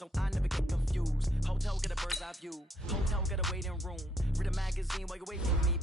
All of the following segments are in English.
so I never get confused. Hotel get a bird's eye view. Hotel get a waiting room. Read a magazine while you wait for me.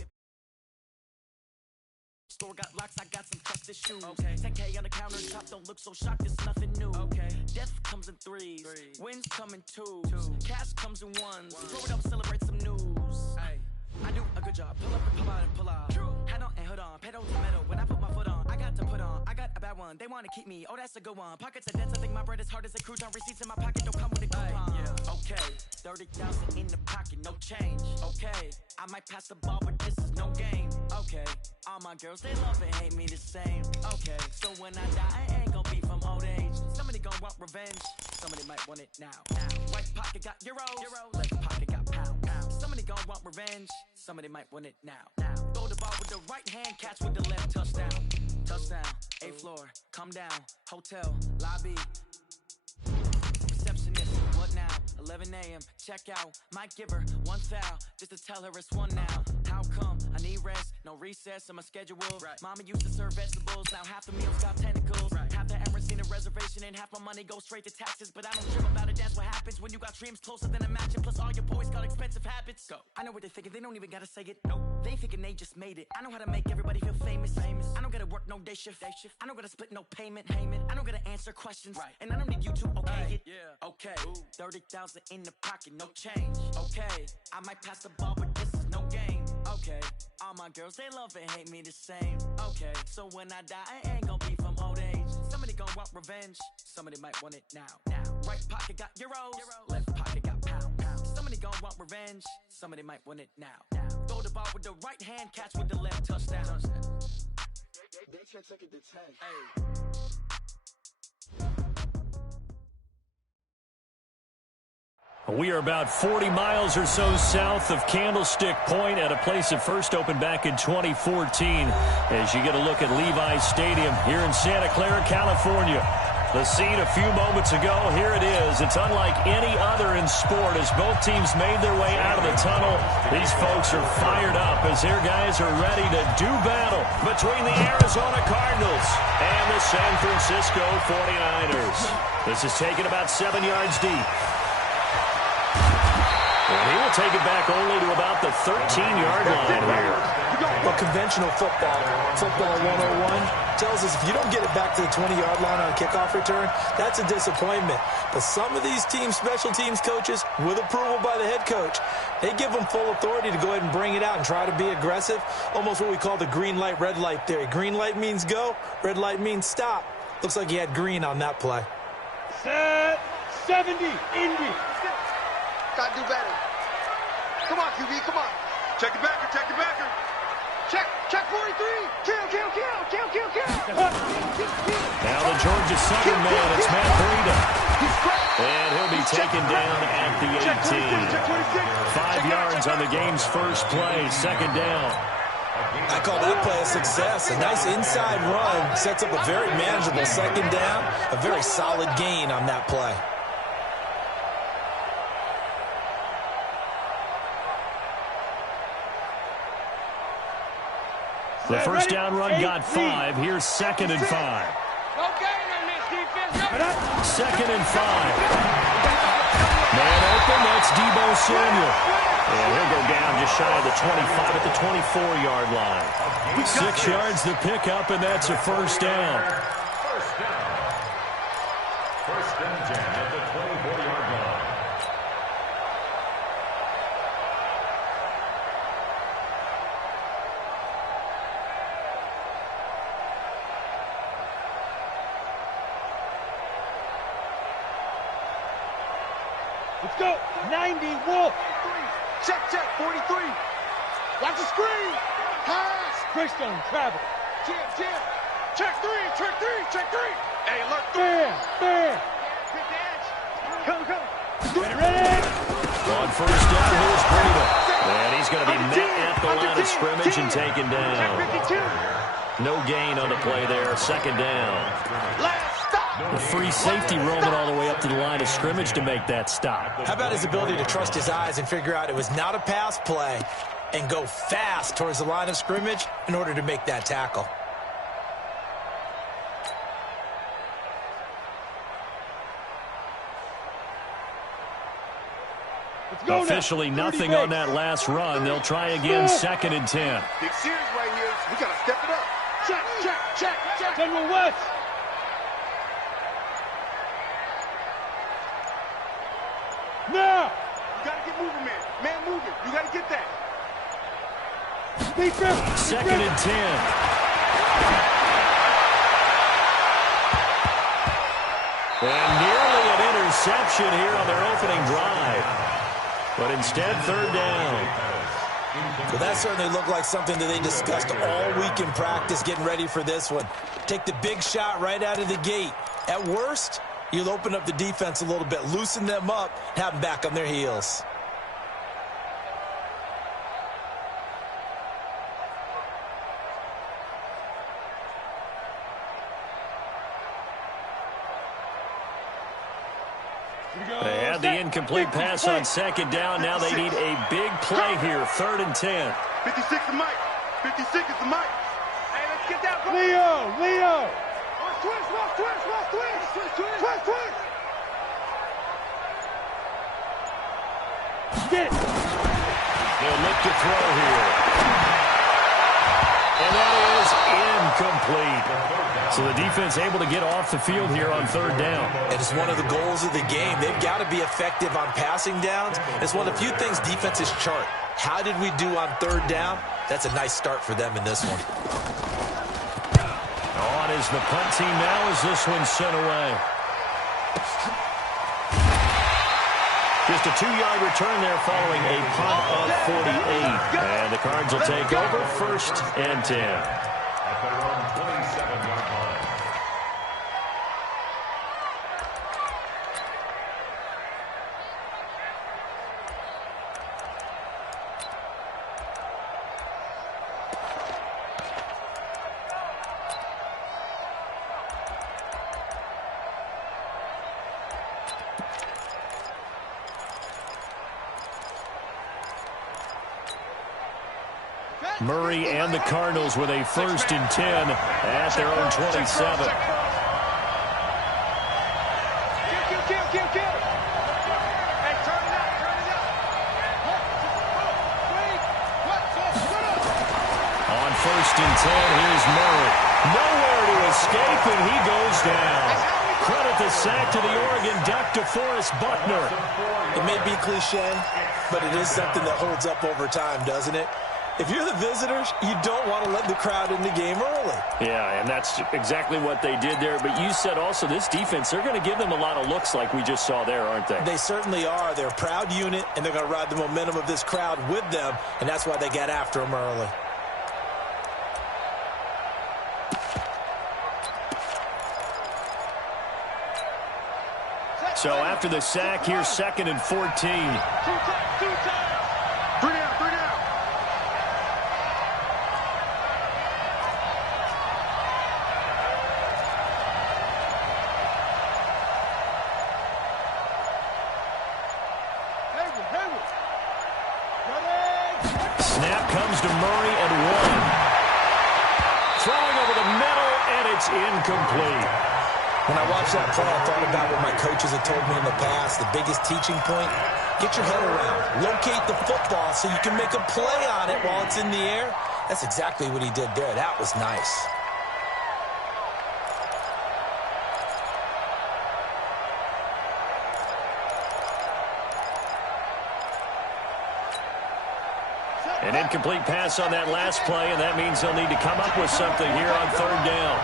Store got locks, I got some trusted shoes. Okay. 10K on the countertop, don't look so shocked, it's nothing new. Okay. Death comes in threes. Wins come in twos. Cash comes in ones. Throw it up, celebrate some news. Ay. I do a good job. Pull up and pull out and pull out. True. Head on and hood on. Pedal to metal. When I put my foot on, I got to put on. I got a bad one. They want to keep me. Oh, that's a good one. Pockets are dense. I think my bread is hard as a crouton. Receipts in my pocket don't come with a coupon. Yeah. Okay. 30,000 in the pocket, no change. Okay. I might pass the ball, but this is no game. Okay. All my girls, they love and hate me the same. Okay. So when I die, I ain't gonna be from old age. Somebody gonna want revenge. Somebody might want it now. Right pocket got euros. Left pocket got pounds. Somebody gonna want revenge. Somebody might want it now. Throw the ball with the right hand, catch with the left, touchdown. Touchdown, 8th floor, come down, hotel, lobby. Receptionist, what now? 11 a.m., check out. Might give her one foul, just to tell her it's one now. How come? I need rest, no recess in my schedule. Right. Mama used to serve vegetables, now half the meals got tentacles. Right. Half the Emirates need a reservation and half my money goes straight to taxes. But I don't trip about it, that's what happens when you got dreams closer than a match. And plus all your boys got expensive habits. Go. I know what they're thinking, they don't even gotta say it. Nope. They thinking they just made it. I know how to make everybody feel famous. I don't gotta work no day shift. I don't gotta split no payment. I don't gotta answer questions. Right. And I don't need you to okay it. Yeah. Okay. 30,000 in the pocket, no change. Okay. I might pass the ball, but this is no game. Okay. All my girls, they love and hate me the same. Okay. So when I die, I ain't gonna be from old age. Somebody gonna want revenge. Somebody might want it now. Right pocket got euros. Left pocket got pounds. Somebody gonna want revenge. Somebody might want it now. Throw the ball with the right hand, catch with the left, touchdown. They can't take it to 10. Hey. We are about 40 miles or so south of Candlestick Point at a place that first opened back in 2014 as you get a look at Levi's Stadium here in Santa Clara, California. The scene a few moments ago, here it is. It's unlike any other in sport as both teams made their way out of the tunnel. These folks are fired up as their guys are ready to do battle between the Arizona Cardinals and the San Francisco 49ers. This is taken about 7 yards deep. And he will take it back only to about the 13-yard line here. Well, conventional football 101, tells us if you don't get it back to the 20-yard line on a kickoff return, that's a disappointment. But some of these special teams coaches, with approval by the head coach, they give them full authority to go ahead and bring it out and try to be aggressive, almost what we call the green light, red light theory. Green light means go, red light means stop. Looks like he had green on that play. Set 70, Indy. Gotta do better. Come on, QB, come on. Check the backer, check the backer. Check 43. Kill. Now the Georgia Southern man, it's Matt Breida. And he'll be taken down at the 18. 5 yards on the game's first play, second down. I call that play a success. A nice inside run sets up a very manageable second down. A very solid gain on that play. The first down run got 5. Here's 2nd and 5. Second and 5. Man open, that's Deebo Samuel. And he'll go down just shy of the 25 at the 24-yard line. 6 yards the pickup, and that's a first down. First and 10 at the 24-yard line. Let's go. 90, Wolf. Check, 43. Watch the screen. Pass. Greystone, travel. Jam. Check three. Hey, alert. Bam. Go. Ready. On first down, here's Breida. And he's going to be met at the line of scrimmage and taken down. No gain on the play there. Second down. The free safety roaming all the way up to the line of scrimmage to make that stop. How about his ability to trust his eyes and figure out it was not a pass play and go fast towards the line of scrimmage in order to make that tackle. Officially nothing on that last run. They'll try again, 2nd and 10. Big series right here. We got to step it up. Check. General West. Now. You got to get moving, man. Man moving. You got to get that. Defense. 2nd and 10. And nearly an interception here on their opening drive. But instead, 3rd down. Well, that certainly looked like something that they discussed all week in practice getting ready for this one. Take the big shot right out of the gate. At worst, you'll open up the defense a little bit, loosen them up, have them back on their heels. They had the incomplete pass on 2nd down. Now they need a big play here. 3rd and 10. 56 is Mike. 56 is the Mike. Hey, let's get that. Leo. Twist. Get it. They'll look to throw here. And that is incomplete. So the defense able to get off the field here on 3rd down. It is one of the goals of the game. They've got to be effective on passing downs. It's one of the few things defenses chart. How did we do on 3rd down? That's a nice start for them in this one. On is the punt team now as this one's sent away. Just a 2-yard return there following a punt of 48. And the Cards will take over 1st and 10. At their own 27-yard line. Murray and the Cardinals with a 1st and 10 at their own 27. On 1st and 10, here's Murray. Nowhere to escape, and he goes down. Credit the sack to the Oregon Duck, DeForest Buckner. It may be cliche, but it is something that holds up over time, doesn't it? If you're the visitors, you don't want to let the crowd in the game early. Yeah, and that's exactly what they did there. But you said also this defense, they're going to give them a lot of looks like we just saw there, aren't they? They certainly are. They're a proud unit, and they're going to ride the momentum of this crowd with them, and that's why they got after them early. So after the sack, here's 2nd and 14. Two times. Bring it out. Snap comes to Murray at 1. Throwing over the middle, and it's incomplete. When I watched that play, I thought about what my coaches had told me in the past. The biggest teaching point, get your head around. Locate the football so you can make a play on it while it's in the air. That's exactly what he did there. That was nice. An incomplete pass on that last play, and that means they'll need to come up with something here on 3rd down.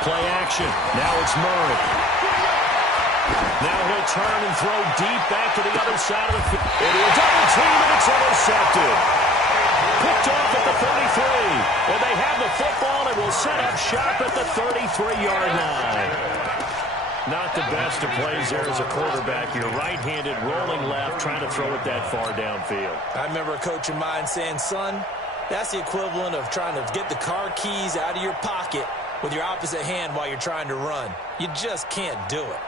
Play action. Now it's Murray. Now he'll turn and throw deep back to the other side of the field. Into a double team, and it's intercepted. Picked off at the 33. Well, they have the football and will set up shop at the 33-yard line. Not the best of plays there as a quarterback. You're right-handed, rolling left, trying to throw it that far downfield. I remember a coach of mine saying, son, that's the equivalent of trying to get the car keys out of your pocket with your opposite hand while you're trying to run. You just can't do it.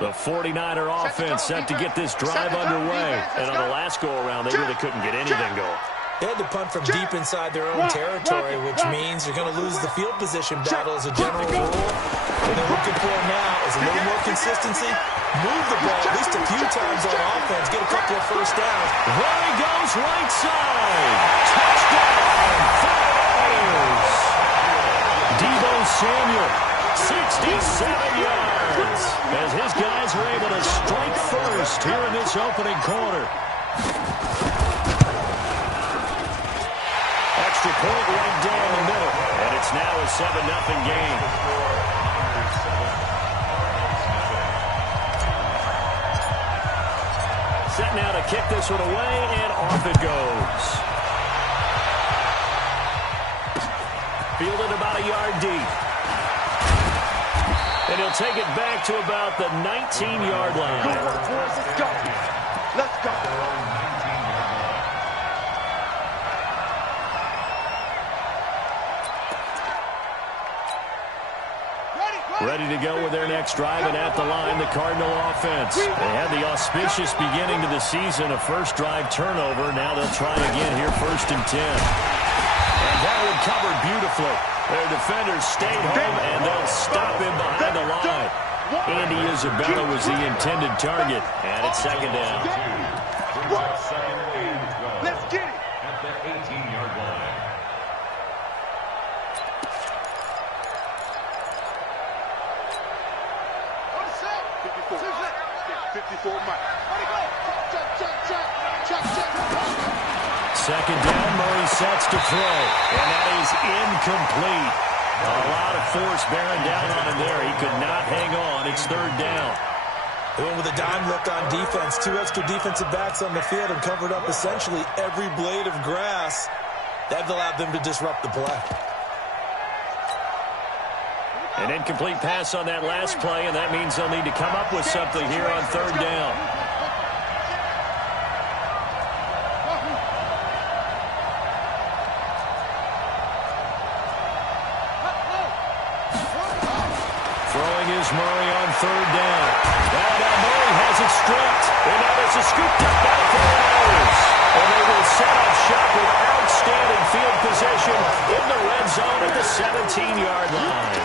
The 49er offense set to get this drive underway. And on the last go-around, they really couldn't get anything going. They had to punt from deep inside their own territory, which means you're going to lose the field position battle as a general rule. What they're looking for now is a little more consistency, move the ball at least a few times on offense, get a couple of first downs. There he goes, right side. Touchdown, 49ers. Deebo Samuel, 67 yards, as his guys are able to strike first here in this opening quarter. Extra point right down the middle, and it's now a 7-0 game. Set now to kick this one away, and off it goes. Fielded about a yard deep. And he'll take it back to about the 19-yard line. Let's go. Let's go. Ready to go with their next drive, and at the line, the Cardinal offense. They had the auspicious beginning to the season, a first drive turnover. Now they'll try again here, 1st and 10. And that one covered beautifully. Their defenders stayed home, and they'll stop him behind the line. Andy Isabella was the intended target, and it's 2nd down. Let's get it. At the 18-yard line. On the set. 54 Mike. Check. 2nd down, Murray sets to throw, and that is incomplete. A lot of force bearing down on him there. He could not hang on. It's 3rd down. They went with a dime look on defense. 2 extra defensive backs on the field and covered up essentially every blade of grass. That allowed them to disrupt the play. An incomplete pass on that last play, and that means they'll need to come up with something here on 3rd down. Throwing is Murray on 3rd down. Now Murray has it stripped, and now it's a scooped up by the 49ers. And they will set up shop with outstanding field position in the red zone at the 17-yard line.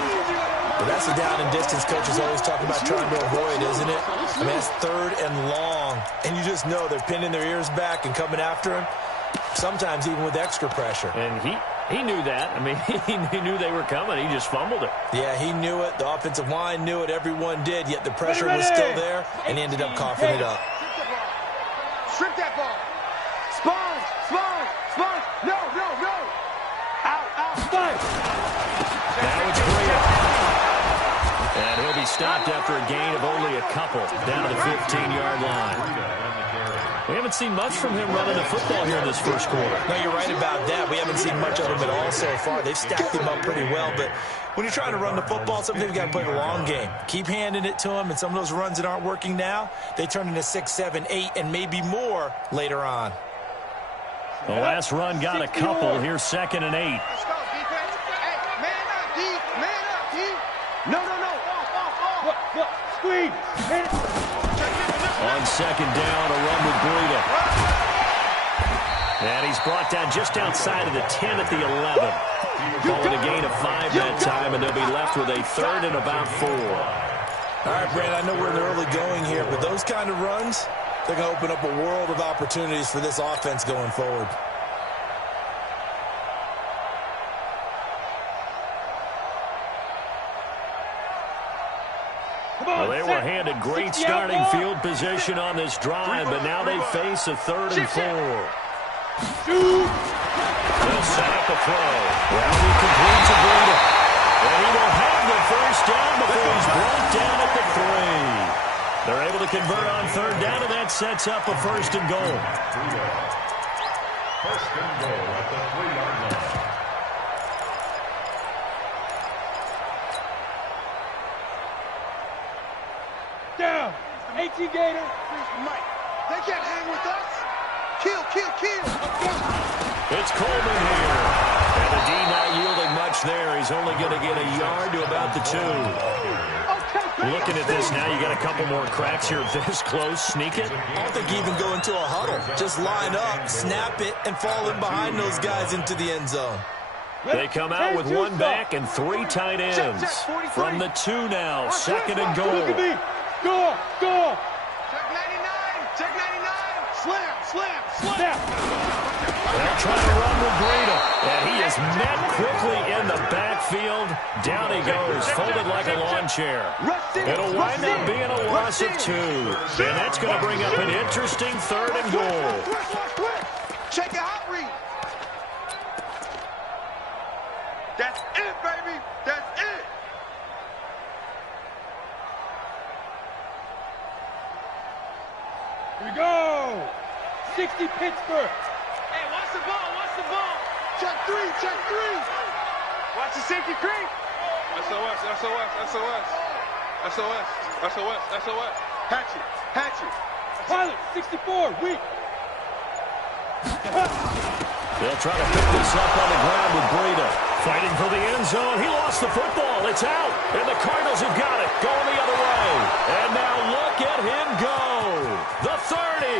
But that's the down and distance coaches always talk about trying to avoid, isn't it? I mean, that's 3rd and long. And you just know they're pinning their ears back and coming after him, sometimes even with extra pressure. And he knew that. I mean, he knew they were coming. He just fumbled it. Yeah, he knew it. The offensive line knew it. Everyone did, yet the pressure was still there, and he ended up coughing it up. Strip that ball. Sponge. No. Out. Now it's Breida. And he'll be stopped after a gain of only a couple down to the 15-yard line. We haven't seen much from him running the football here in this first quarter. No, you're right about that. We haven't seen much of him at all so far. They've stacked him up pretty well, but when you're trying to run the football, sometimes you've got to play the long game. Keep handing it to him, and some of those runs that aren't working now, they turn into 6, 7, 8, and maybe more later on. The last run got a couple. Here's 2nd and 8. Let's go, defense. Hey, man up, D. No. Look, squeeze. On 2nd down, a run with Breida. And he's brought down just outside of the 10 at the 11. Calling a gain of 5 that time, and they'll be left with a 3rd and about 4. All right, Brandon, I know we're in the early going here, but those kind of runs, they're going to open up a world of opportunities for this offense going forward. Well, they were handed great starting field position on this drive, but now they face a 3rd and 4. They'll set up a throw. Well, he completes a Breida. And he will have the first down before he's brought down at the 3. They're able to convert on 3rd down, and that sets up a 1st and goal. 1st and goal at the 3-yard line. Down. 18 Gator. Mike. They can't hang with us. Kill. It's Coleman here. And the D not yielding much there. He's only going to get a yard to about the 2. Looking at this now, you got a couple more cracks here this close. Sneak it. I don't think you even go into a huddle. Just line up, snap it, and fall in behind those guys into the end zone. They come out with one back and three tight ends. From the 2 now, second and goal. Go! Check 99! Check 99! Slam! They'll try to run with Breida, and he is met quickly in the backfield. Down he goes, folded like a lawn chair. It'll wind up being a loss of 2. And that's going to bring up an interesting third and goal. Check your hot read. That's it, baby. That's it. Here we go! 60 Pittsburgh! Hey, watch the ball. Check 3. Watch the safety creep. SOS. Hatchet. Pilot, 64, weak! They'll try to pick this up on the ground with Breida. Fighting for the end zone. He lost the football. It's out. And the Cardinals have got it. Going the other way. And now look at him go. The 30.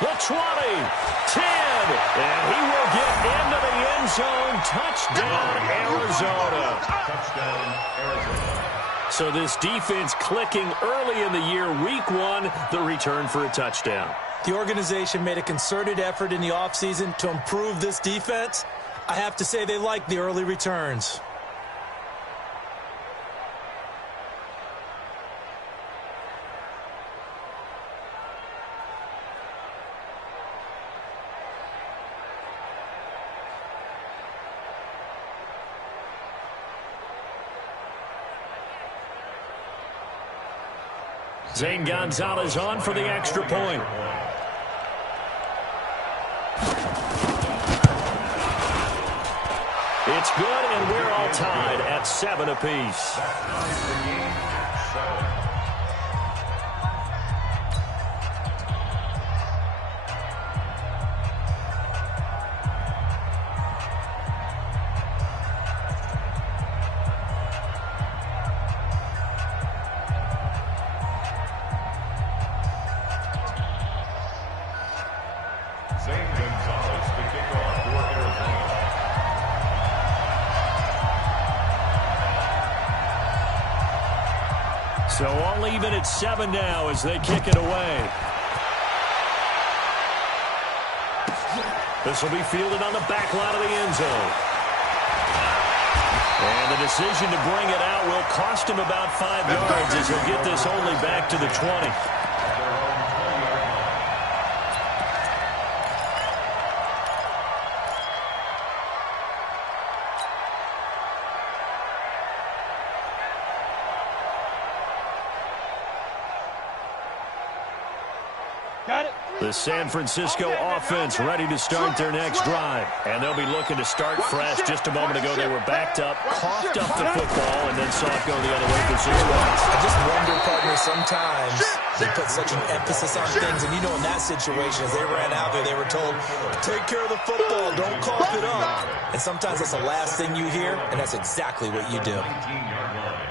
The 20. 10. And he will get into the end zone. Touchdown, Arizona. Touchdown, Arizona. So this defense clicking early in the year. Week 1, the return for a touchdown. The organization made a concerted effort in the offseason to improve this defense. I have to say they like the early returns. Zane Gonzalez on for the extra point. It's good, and we're all tied at 7 apiece. Zane Gonzalez to kick off for Arizona. So all even at 7 now as they kick it away. This will be fielded on the back line of the end zone. And the decision to bring it out will cost him about 5 yards as he'll get this only back to the 20. Got it. The San Francisco offense ready to start their next drive. And they'll be looking to start fresh. Just a moment ago, they were backed up, coughed up the football, and then saw it go the other way for 6 points. I just wonder, partner, sometimes they put such an emphasis on things. And you know, in that situation, as they ran out there, they were told, take care of the football, don't cough it up. And sometimes that's the last thing you hear, and that's exactly what you do. 19-yard line.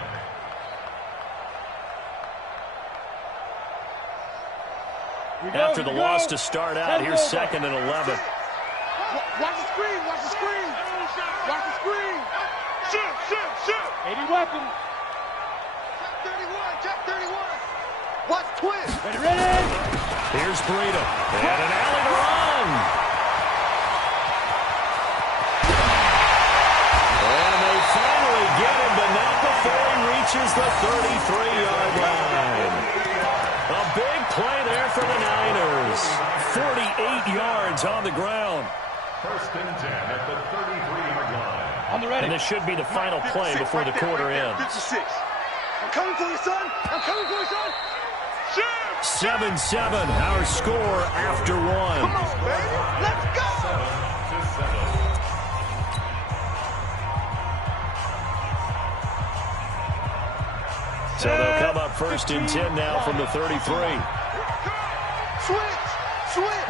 After the loss to start out, here's 2nd and 11. Watch the screen. Shoot. 80 weapon. Check 31. Watch twin. Ready. Here's Breida. And an alley to run. And they finally get him, but not before he reaches the 33-yard line. A big play there for the Niners. 48 yards on the ground. 1st and 10 at the 33-yard line. On the ready. And this should be the final play before the quarter ends. 56. I'm coming for you, son. 7-7, our score after 1. Come on, baby. Let's go. 7-7. So they'll come up 1st and 10 now from the 33. Switch.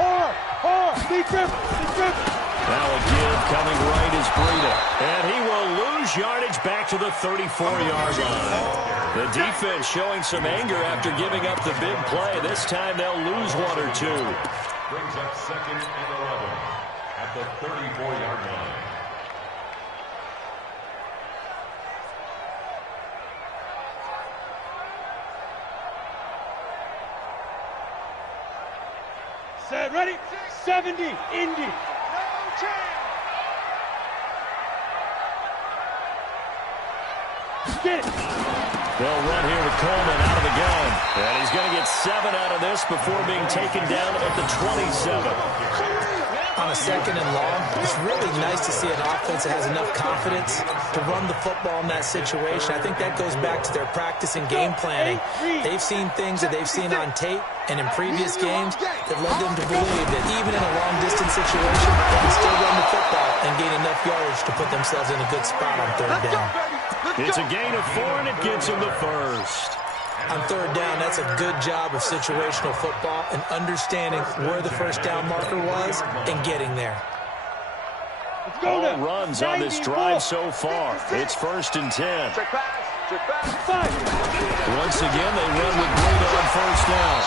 Hard. Be driven. Now a give coming right is Breida. And he will lose lose yardage back to the 34-yard line. The defense showing some anger after giving up the big play. This time they'll lose one or two. Brings up 2nd and 11 at the 34-yard line. Set, ready? 70, Indy. No chance. Get it. They'll run here with Coleman out of the gun. And he's going to get 7 out of this before being taken down at the 27. On a 2nd and long, it's really nice to see an offense that has enough confidence to run the football in that situation. I think that goes back to their practice and game planning. They've seen things that they've seen on tape and in previous games that led them to believe that even in a long-distance situation, they can still run the football and gain enough yardage to put themselves in a good spot on 3rd down. It's a gain of 4, and it gets him the first. On 3rd down, that's a good job of situational football and understanding where the first down marker was and getting there. Let's go All now. runs on this drive so far. It's 1st and 10. Check pass. Check pass. 5. Once again, they run with Breida on 1st down.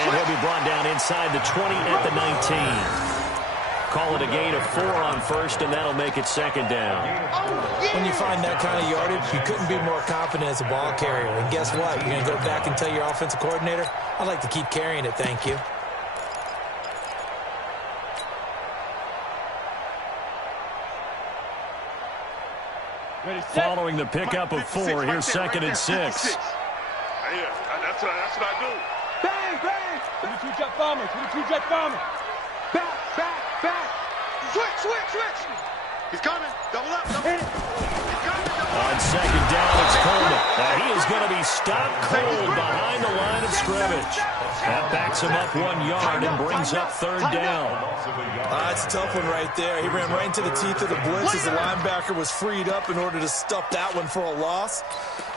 And he'll be brought down inside the 20 at the 19. Call it a gain of 4 on 1st, and that'll make it 2nd down. When you find that kind of yardage, you couldn't be more confident as a ball carrier. And guess what? You're going to go back and tell your offensive coordinator, I'd like to keep carrying it, thank you. Ready, set. Following the pickup of 4, here's 2nd and 6. Yeah, that's what I do. Bang, bang. 22 jet bombers. 22 jet bombers. Back. Switch. He's coming. Double up. Hit it. On 2nd down, it's Coleman. Now he is going to be stopped cold behind the line of scrimmage. That backs him up 1 yard and brings up 3rd down. That's a tough one right there. He ran right into the teeth of the blitz as the linebacker was freed up in order to stuff that one for a loss.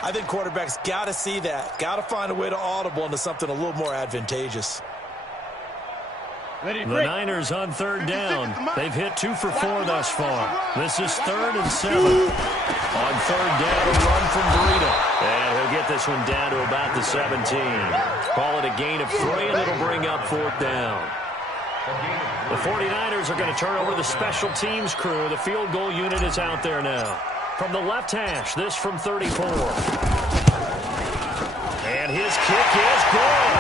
I think quarterbacks got to see that. Got to find a way to audible into something a little more advantageous. Ready, The break. Niners on 3rd down. They've hit 2 for 4 thus far. This is 3rd and 7. On 3rd down, a run from Breida. And he'll get this one down to about the 17. Call it a gain of 3, and it'll bring up 4th down. The 49ers are going to turn over the special teams crew. The field goal unit is out there now. From the left hash, this from 34. And his kick is good.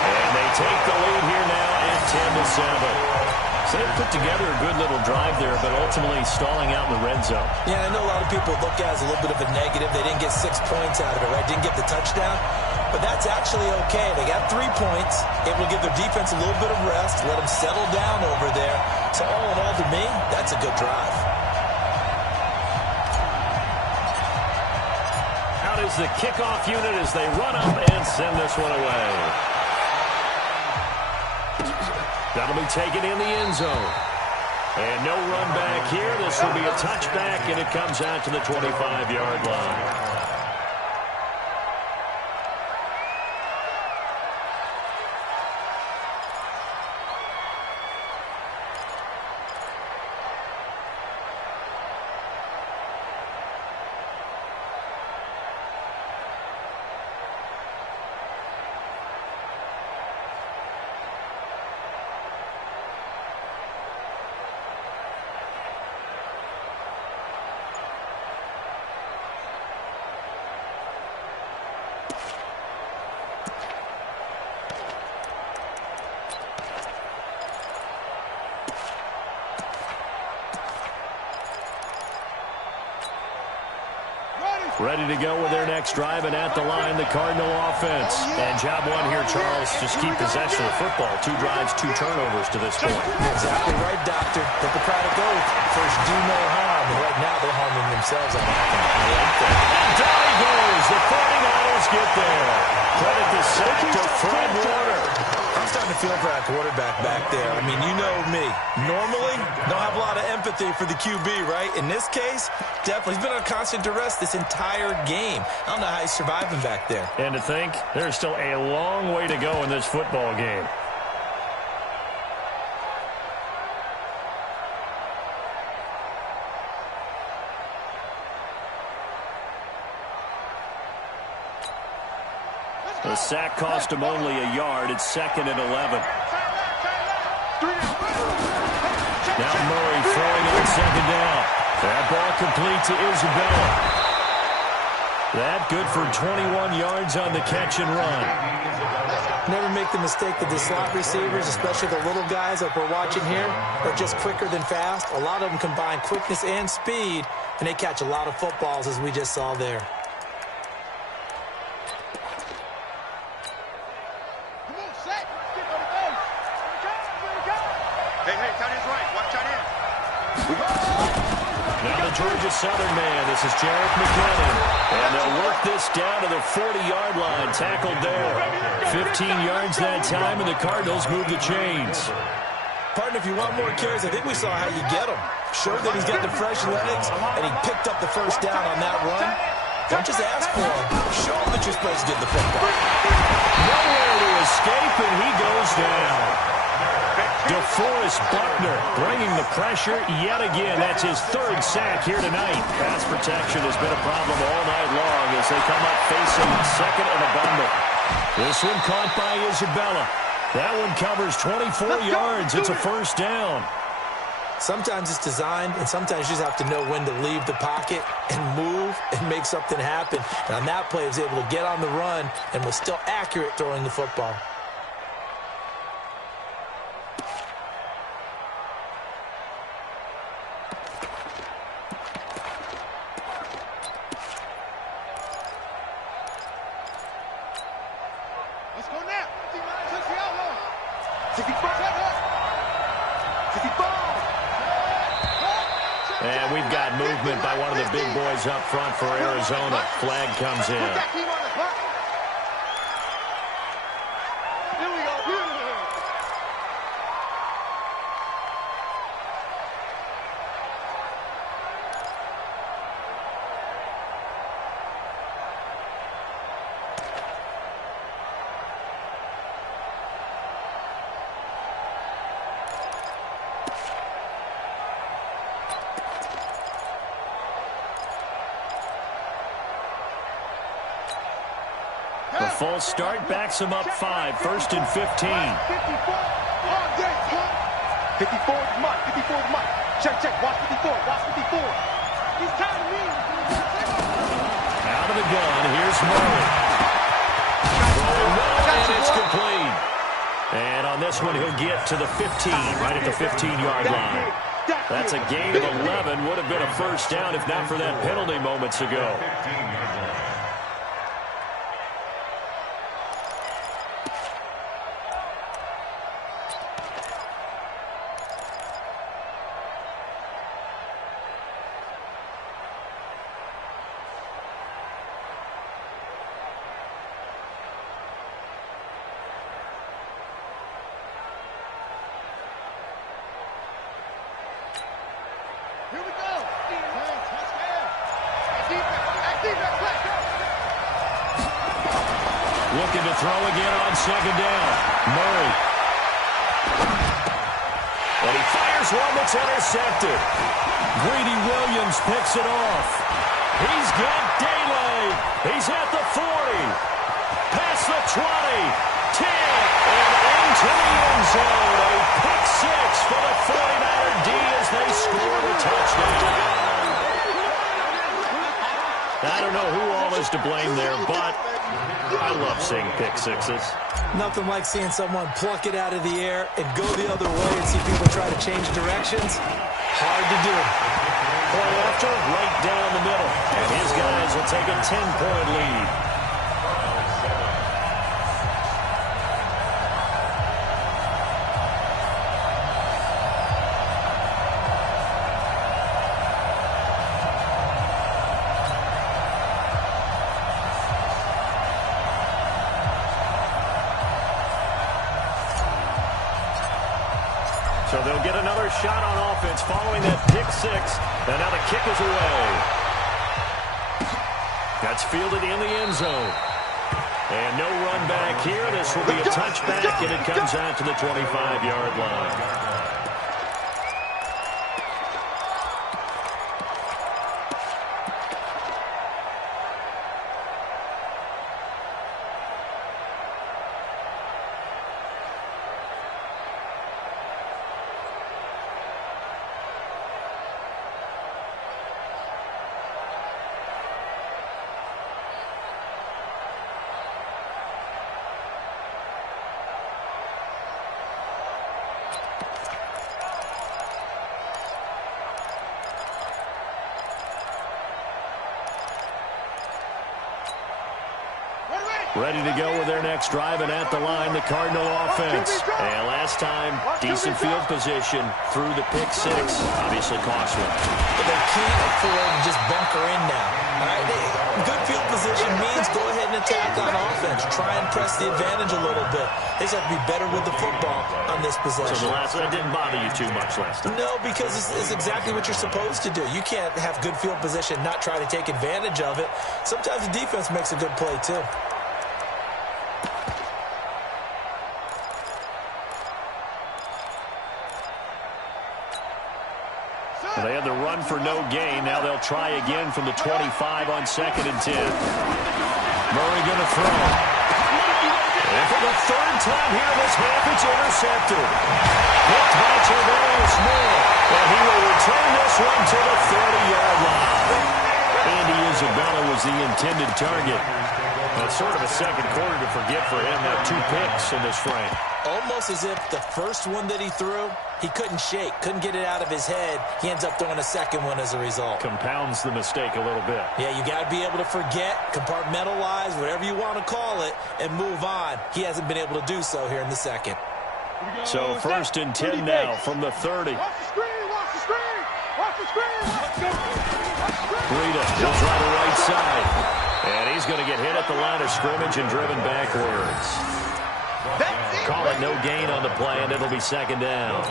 And they take the lead here now at 10-7. So they put together a good little drive there, but ultimately stalling out in the red zone. Yeah, I know a lot of people look at it as a little bit of a negative. They didn't get 6 points out of it, right? Didn't get the touchdown. But that's actually okay. They got 3 points. It will give their defense a little bit of rest, let them settle down over there. So all in all, to me, that's a good drive. Out is the kickoff unit as they run up and send this one away. That'll be taken in the end zone. And no run back here. This will be a touchback, and it comes out to the 25-yard line. Ready to go with their next drive, and at the line, the Cardinal offense. And job one here, Charles, just keep possession of the football. 2 drives, 2 turnovers to this point. Exactly right, Doctor. Hippocratic oath. First, do no harm. And right now, they're harming themselves on that one. And down he goes. The 49ers get there. Credit the sack to Fred Warner. I'm starting to feel for that quarterback back there. I mean, you know me. Normally, don't have a lot of empathy for the QB, right? In this case, definitely. He's been on constant duress this entire game. I don't know how he's surviving back there. And to think, there's still a long way to go in this football game. The sack cost him only a yard. It's 2nd and 11. Now Murray throwing on 2nd down. That ball complete to Isabella. That good for 21 yards on the catch and run. Never make the mistake that the slot receivers, especially the little guys like we're watching here, are just quicker than fast. A lot of them combine quickness and speed, and they catch a lot of footballs, as we just saw there. Hey, tight end's right. Watch tight end. Now the Georgia Southern man. This is Jarek McKinnon. And they'll work this down to the 40-yard line. Tackled there. 15 yards that time, and the Cardinals move the chains. Partner, if you want more carries, I think we saw how you get them. Showed that he's got the fresh legs, and he picked up the first down on that run. Don't just ask for him. Show him that you're supposed to get the football. Nowhere to escape, and he goes down. DeForest Buckner bringing the pressure yet again. That's his 3rd sack here tonight. Pass protection has been a problem all night long as they come up facing 2nd and a bundle. This one caught by Isabella. That one covers 24 yards. It's a 1st down. Sometimes it's designed, and sometimes you just have to know when to leave the pocket and move and make something happen. And on that play, he was able to get on the run and was still accurate throwing the football. Let's go now. Touch the outlaw. 64. And we've got movement by one of the big boys up front for Arizona. Flag comes in. Here we go. The false start backs him up 5, 1st and 15. 54 is Mike. 54 is Mike. Check. Watch 54. Watch 54. He's tired of me. Out of the gun, here's Murray. And it's complete. And on this one, he'll get to the 15, right at the 15-yard line. That's a gain of 11. Would have been a 1st down if not for that penalty moments ago. Here we go. Defense. Looking to throw again on 2nd down. Murray. And he fires one that's intercepted. Greedy Williams picks it off. He's got daylight. He's at the 40. Past the 20. 10. And into the end zone. A pick 6 for the 49er D as they score the touchdown. I don't know who all is to blame there, but I love seeing pick 6s. Nothing like seeing someone pluck it out of the air and go the other way and see people try to change directions. Hard to do. Point after, right down the middle. And his guys will take a 10-point lead. So they'll get another shot on offense following that pick 6. And now the kick is away. That's fielded in the end zone. And no run back here. This will be a touchback, and it comes out to the 25-yard line. Ready to go with their next drive, and at the line, the Cardinal offense. And last time, decent field position through the pick six. Obviously costly. But they can't afford to just bunker in now. All right, good field position means go ahead and attack on offense. Try and press the advantage a little bit. They just have to be better with the football on this possession. So that didn't bother you too much last time? No, because it's exactly what you're supposed to do. You can't have good field position, not try to take advantage of it. Sometimes the defense makes a good play, too. They had the run for no gain. Now they'll try again from the 25 on 2nd and 10. Murray going to throw. And for the third time here this half, it's intercepted. Picked by Tavarius Moore. And he will return this one to the 30-yard line. Andy Isabella was the intended target. That's sort of a second quarter to forget for him. Now 2 picks in this frame. Almost as if the first one that he threw, he couldn't shake, couldn't get it out of his head. He ends up throwing a second one as a result. Compounds the mistake a little bit. Yeah, you got to be able to forget, compartmentalize, whatever you want to call it, and move on. He hasn't been able to do so here in the second. So 1st and 10 now from the 30. Watch the screen, watch the screen, watch the screen. Breida will try the right side. And he's going to get hit at the line of scrimmage and driven backwards. Call it no gain on the play, and it'll be 2nd down.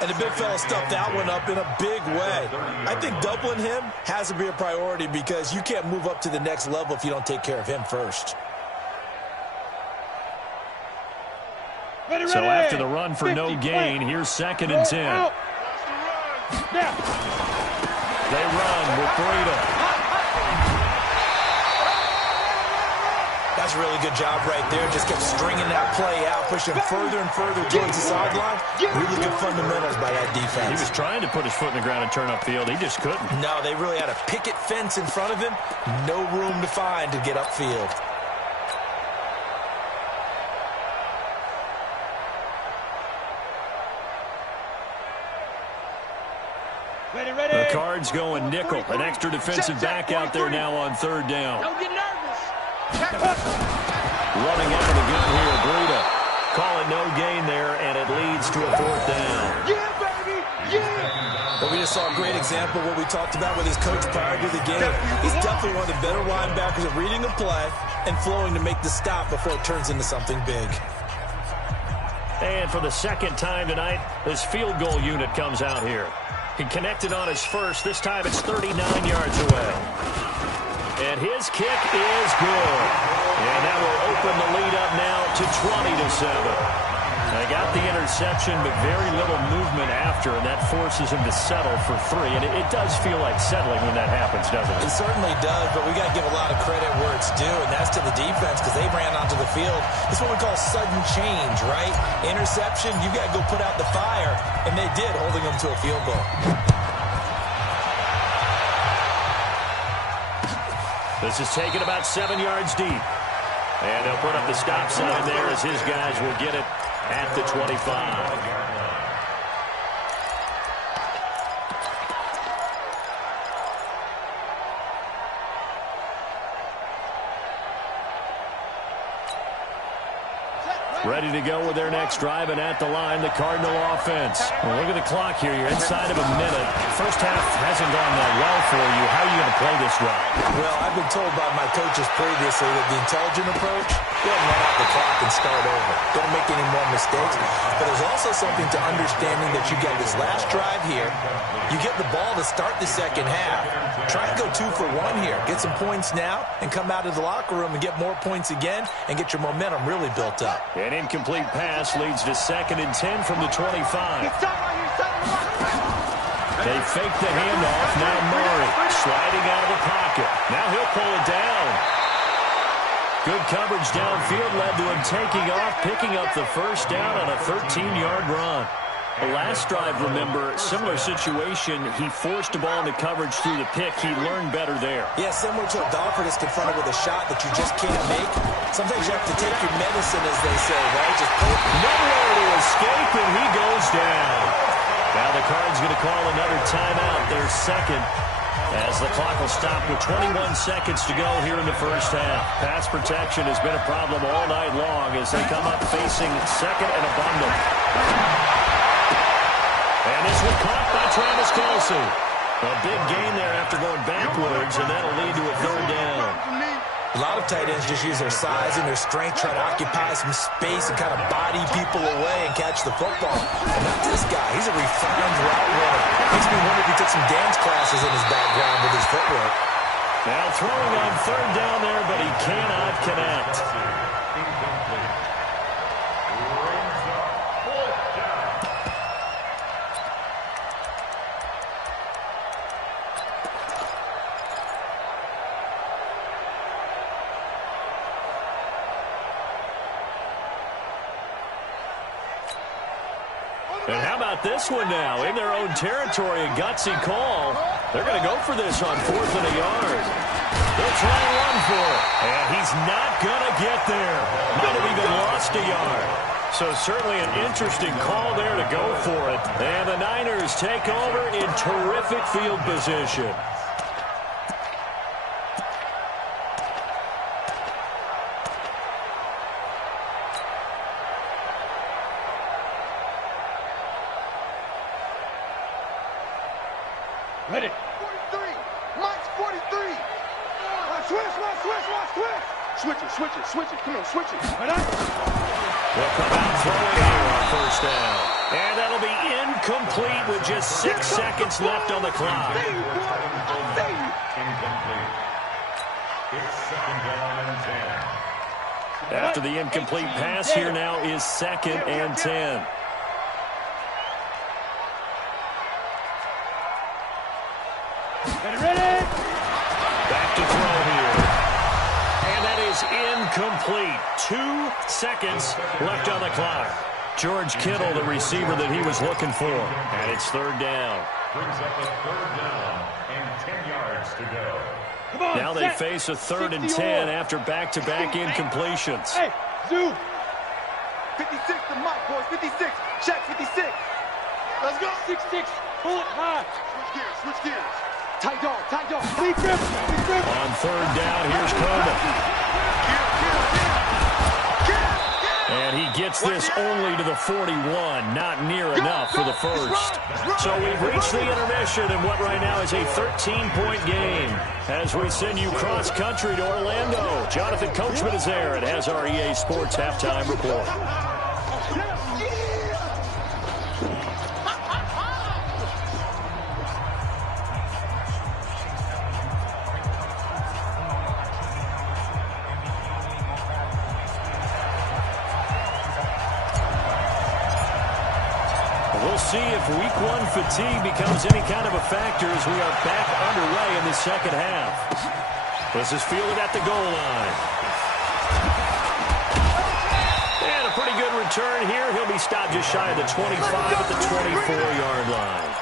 And the big fella stuffed that one up in a big way. I think doubling him has to be a priority because you can't move up to the next level if you don't take care of him first. So after the run for no gain, here's 2nd and 10. They run with Breida. That's a really good job right there. Just kept stringing that play out, pushing further and further towards the sideline. Really good fundamentals by that defense. He was trying to put his foot in the ground and turn upfield. He just couldn't. No, they really had a picket fence in front of him. No room to find to get upfield. The Cards going nickel. An extra defensive back out there now on 3rd down. Don't get nervous. Running out of the gun here, Breida. Call it no gain there, and it leads to a 4th down. Yeah, baby, yeah. Well, we just saw a great example of what we talked about with his coach prior to the game. He's definitely one of the better linebackers at reading a play and flowing to make the stop before it turns into something big. And for the 2nd time tonight, this field goal unit comes out here. He connected on his first. This time it's 39 yards away. And his kick is good. And that will open the lead up now to 20-7. They got the interception, but very little movement after, and that forces him to settle for 3. And it does feel like settling when that happens, doesn't it? It certainly does, but we got to give a lot of credit where it's due, and that's to the defense because they ran onto the field. It's what we call sudden change, right? Interception, you got to go put out the fire, and they did, holding them to a field goal. This is taken about 7 yards deep. And they'll put up the stop sign there as his guys will get it at the 25. Ready to go with their next drive, and at the line, the Cardinal offense. Well, look at the clock here. You're inside of a minute. First half hasn't gone that well for you. How are you going to play this drive? Well, I've been told by my coaches previously that the intelligent approach, go ahead and run out the clock and start over. Don't make any more mistakes. But there's also something to understanding that you get this last drive here. You get the ball to start the second half. Try and go 2 for 1 here. Get some points now and come out of the locker room and get more points again and get your momentum really built up. An incomplete pass leads to 2nd and 10 from the 25. They fake the handoff. Now Murray sliding out of the pocket. Now he'll pull it down. Good coverage downfield led to him taking off, picking up the first down on a 13-yard run. The last drive, remember, similar situation. He forced the ball into coverage through the pick. He learned better there. Yeah, similar to a golfer that's confronted with a shot that you just can't make. Sometimes you have to take your medicine, as they say, right? Just nowhere to escape, and he goes down. Now the Cards going to call another timeout. Their second. as the clock will stop with 21 seconds to go here in the first half. Pass protection has been a problem all night long as they come up facing second and abundant. And this one caught by Travis Kelce. A big gain there after going backwards, and that'll lead to a third down. A lot of tight ends just use their size and their strength, try to occupy some space and kind of body people away and catch the football. And not this guy. He's a refined route runner. Makes me wonder if he took some dance classes in his background with his footwork. Now throwing on third down there, but he cannot connect. And how about this one now? In their own territory, a gutsy call. They're going to go for this on 4th and a yard. They'll try and run for it. And he's not going to get there. Might have even lost a yard. So certainly an interesting call there to go for it. And the Niners take over in terrific field position. Ready. 43. Mike's 43. Switch it. Come on, switch it. Right on. They'll come out throwing here on first down. And that'll be incomplete with just 6 seconds left on the clock. Incomplete. It's second down and 10. After the incomplete pass, here now is 2nd and 10. Ready. Back to throw here. And that is incomplete. 2 seconds left on the clock. George Kittle, the receiver that he was looking for. And it's third down. Brings up a third down and 10 yards to go. Come on, Now they face a 3rd and 10 after back-to-back incompletions. Hey, Zoo. 56 to Mike, boys. 56. Check 56. Let's go. 6-6. Pull it high. Switch gears. Tight dog. Big grip. On third down, here's Coleman. And he gets this only to the 41, not near enough for the first. So we've reached the intermission in what right now is a 13-point game. As we send you cross-country to Orlando, Jonathan Coachman is there and has our EA Sports halftime report. We'll see if week 1 fatigue becomes any kind of a factor as we are back underway in the second half. This is fielded at the goal line. And a pretty good return here. He'll be stopped just shy of the 25 at the 24-yard line.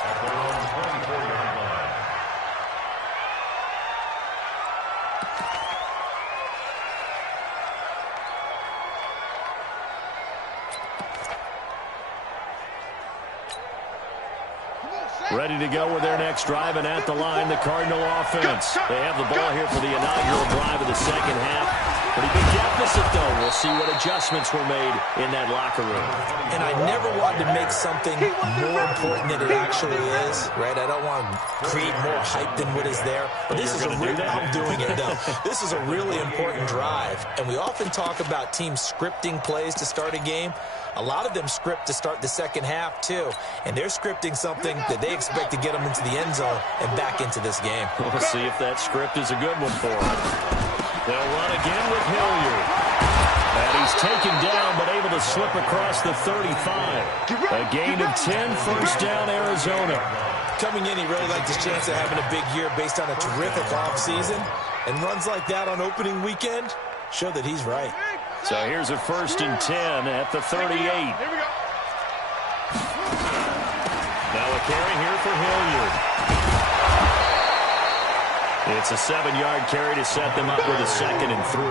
Ready to go with their next drive, and at the line, the Cardinal offense. They have the ball here for the inaugural drive of the second half. Pretty big deficit, though. We'll see what adjustments were made in that locker room. And I never wanted to make something more important than it actually is, right? I don't want to create more hype than what is there. But this is a really, I'm doing it now. This is a really important drive. And we often talk about teams scripting plays to start a game. A lot of them script to start the second half, too. And they're scripting something that they expect to get them into the end zone and back into this game. We'll see if that script is a good one for them. They'll run again with Hilliard. And he's taken down, but able to slip across the 35. A gain of 10, first down, Arizona. Coming in, he really liked his chance of having a big year based on a terrific offseason. And runs like that on opening weekend show that he's right. So here's a 1st and 10 at the 38. Here we go. Now a carry here for Hilliard. It's a 7-yard carry to set them up with a 2nd and 3.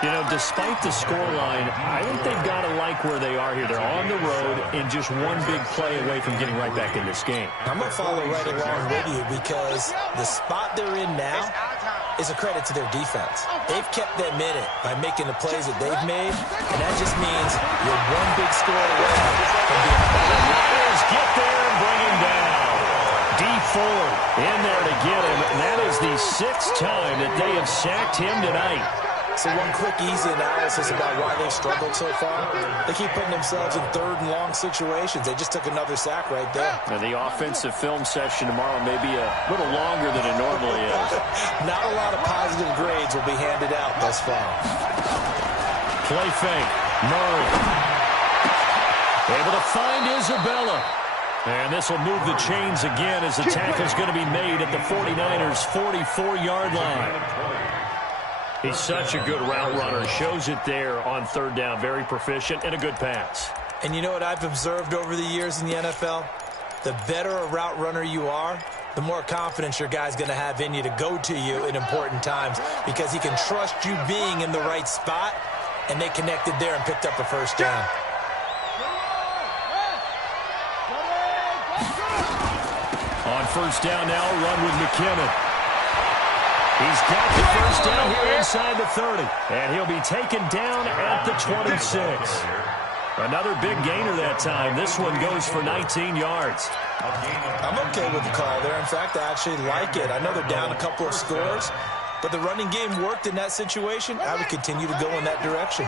You know, despite the scoreline, I think they've got to like where they are here. They're on the road and just one big play away from getting right back in this game. I'm going to follow right along with you because the spot they're in now is a credit to their defense. They've kept them in it by making the plays that they've made, and that just means you're one big score away from being the Lions get there and bring him down. Ford in there to get him, and that is the 6th time that they have sacked him tonight. So one quick, easy analysis about why they've struggled so far. They keep putting themselves in 3rd and long situations. They just took another sack right there. Now, the offensive film session tomorrow may be a little longer than it normally is. Not a lot of positive grades will be handed out thus far. Play fake. Murray. Able to find Isabella. And this will move the chains again as the tackle's going to be made at the 49ers' 44-yard line. He's such a good route runner. Shows it there on 3rd down. Very proficient and a good pass. And you know what I've observed over the years in the NFL? The better a route runner you are, the more confidence your guy's going to have in you to go to you in important times because he can trust you being in the right spot, and they connected there and picked up a 1st down. On 1st down now, run with McKinnon. He's got the 1st down here inside the 30. And he'll be taken down at the 26. Another big gainer that time. This one goes for 19 yards. I'm okay with the call there. In fact, I actually like it. I know they're down a couple of scores, but the running game worked in that situation. I would continue to go in that direction.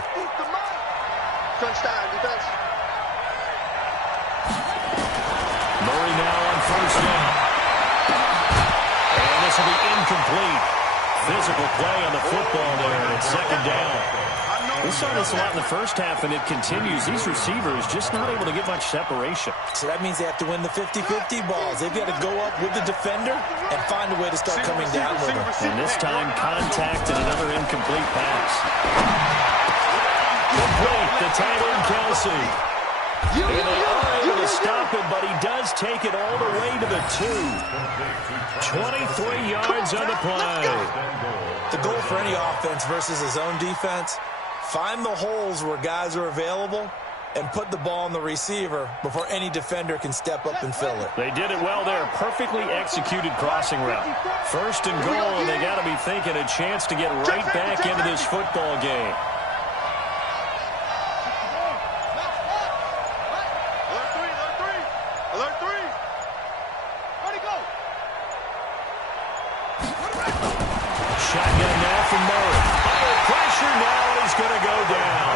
Touchdown, defense. Murray now on 1st down. And this will be incomplete. Physical play on the football there, and it's 2nd down. We saw this a lot in the first half, and it continues. These receivers just not able to get much separation. So that means they have to win the 50-50 balls. They've got to go up with the defender and find a way to start coming down with them. And this time, contact and another incomplete pass. Complete, the tight end, Kelsey. And they are able to stop him, but he does take it all the way to the 2. 23 yards on the play. The goal for any offense versus a zone defense, find the holes where guys are available and put the ball on the receiver before any defender can step up and fill it. They did it well there. Perfectly executed crossing route. 1st and goal, and they got to be thinking a chance to get right back into this football game. Shotgun now from Murray. Under pressure now, and he's going to go down.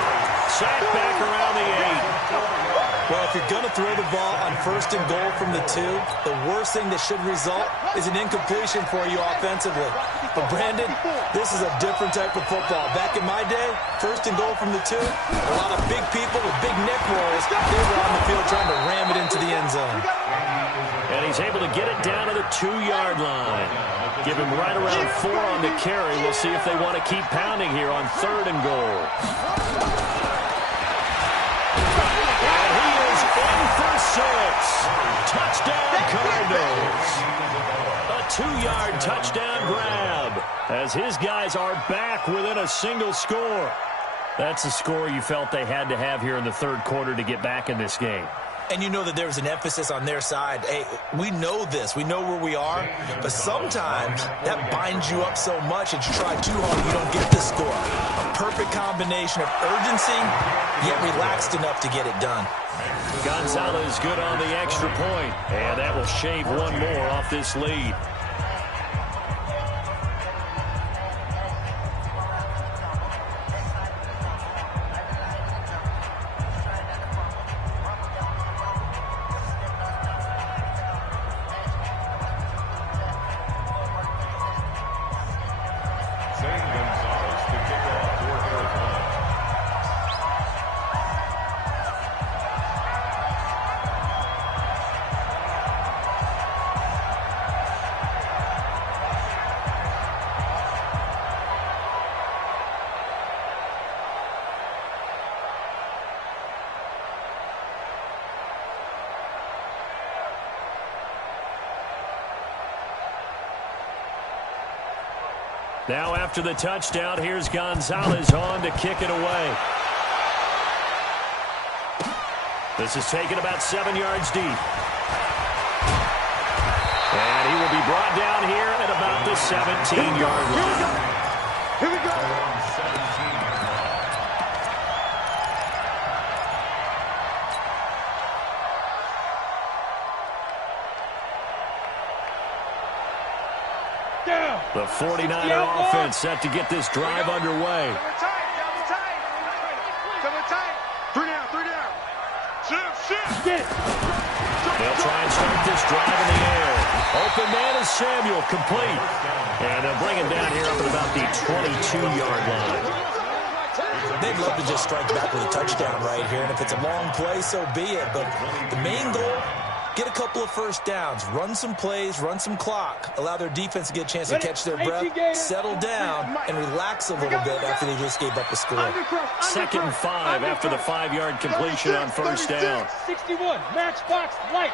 Sacked back around the 8. Well, if you're going to throw the ball on 1st and goal from the 2, the worst thing that should result is an incompletion for you offensively. But, Brandon, this is a different type of football. Back in my day, 1st and goal from the 2, a lot of big people with big neck rolls, they were on the field trying to ram it into the end zone. And he's able to get it down to the 2-yard line. Give him right around 4 on the carry. We'll see if they want to keep pounding here on 3rd and goal. And he is in for 6. Touchdown, Cardinals. A 2-yard touchdown grab as his guys are back within a single score. That's the score you felt they had to have here in the 3rd quarter to get back in this game. And you know that there was an emphasis on their side. Hey, we know this. We know where we are. But sometimes that binds you up so much that you try too hard, you don't get the score. A perfect combination of urgency, yet relaxed enough to get it done. Gonzalez good on the extra point. And that will shave one more off this lead. Now after the touchdown, here's Gonzalez on to kick it away. This is taken about 7 yards deep. And he will be brought down here at about the 17-yard line. Here we go. The 49er offense set to get this drive underway. Cover tight. 3 down, 3 down. Shift. Get it. They'll try and start this drive in the air. Open man is Samuel, complete. And they'll bring him down here up at about the 22-yard line. They'd love to just strike back with a touchdown right here, and if it's a long play, so be it. But the main goal, get a couple of first downs, run some plays, run some clock, allow their defense to get a chance to catch their breath, settle down, and relax a little bit after they just gave up a score. 2nd and 5 after the 5-yard completion on first down. 61, matchbox lights.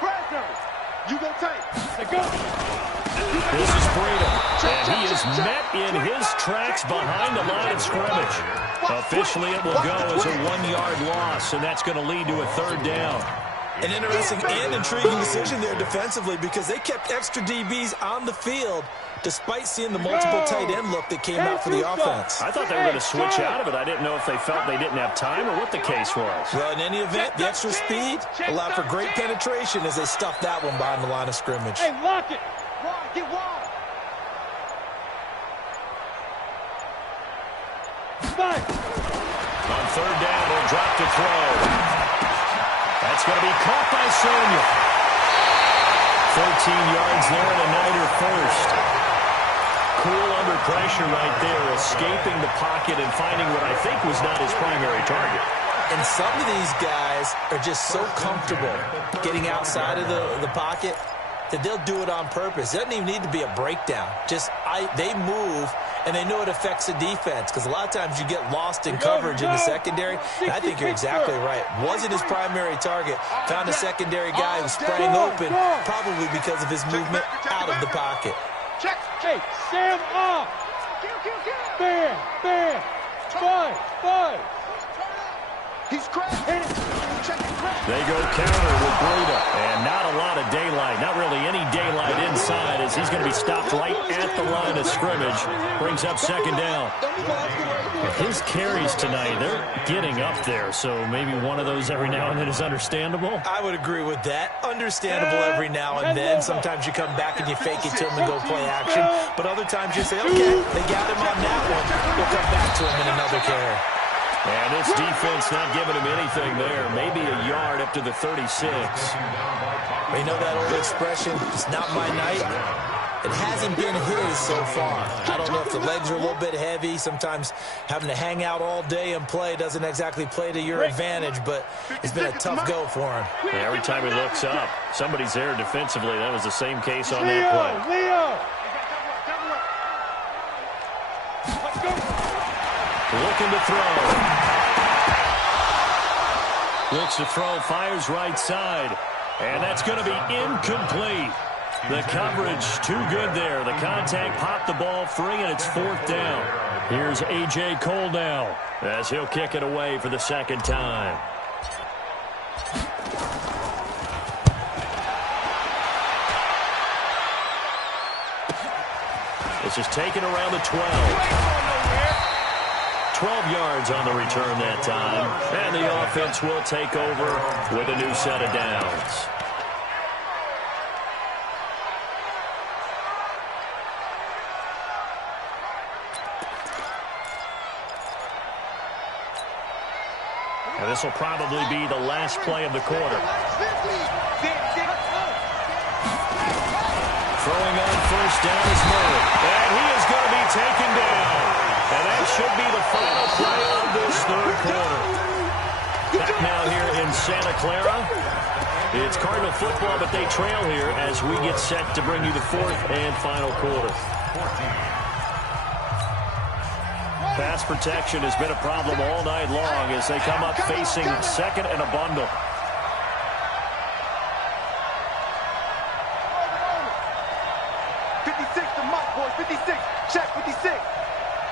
Fresno. You go tight. Let's go. This is Freedom, and he is met in his tracks behind the line of scrimmage. Officially, it will go as a 1-yard loss, and that's going to lead to a 3rd down. An interesting and intriguing decision there defensively because they kept extra DBs on the field despite seeing the multiple tight end look that came out for the offense. I thought they were going to switch out of it. I didn't know if they felt they didn't have time or what the case was. Well, in any event, the extra speed allowed for great penetration as they stuffed that one behind the line of scrimmage. Hey, lock it. Get wide. 5. On 3rd down, he'll drop to throw. That's going to be caught by Samuel. 13 yards there and a Niner first. Cool under pressure right there, escaping the pocket and finding what I think was not his primary target. And some of these guys are just so comfortable getting outside of the pocket that they'll do it on purpose. It doesn't even need to be a breakdown. They move, and they know it affects the defense because a lot of times you get lost in coverage in the secondary. And I think you're exactly right. Wasn't his primary target. Found a secondary guy who sprang open, probably because of his movement out of the pocket. Hey, Sam off. Bam. 5. He's crashed. They go counter with Breida, and not a lot of daylight, not really any daylight inside as he's going to be stopped right at the line of scrimmage. Brings up 2nd down. His carries tonight, they're getting up there, so maybe one of those every now and then is understandable. I would agree with that. Understandable every now and then. Sometimes you come back and you fake it to him and go play action, but other times you say, okay, they got him on that one. We'll come back to him in another carry. And this defense not giving him anything there. Maybe a yard up to the 36. You know that old expression, it's not my night? It hasn't been his so far. I don't know if the legs are a little bit heavy. Sometimes having to hang out all day and play doesn't exactly play to your advantage, but it's been a tough go for him. And every time he looks up, somebody's there defensively. That was the same case on that play. Leo. Let's go. Looking to throw. Looks to throw, fires right side. And that's going to be incomplete. The coverage too good there. The contact popped the ball free, and it's 4th down. Here's A.J. Cole now as he'll kick it away for the 2nd time. This is taken around the 12. 12 yards on the return that time. And the offense will take over with a new set of downs. And this will probably be the last play of the quarter. Throwing on first down is Murray. And he is going to be taken down. And that should be the final play of this 3rd quarter. Back now here in Santa Clara. It's Cardinal football, but they trail here as we get set to bring you the 4th and final quarter. Pass protection has been a problem all night long as they come up facing 2nd and a bundle. 56. Check 56.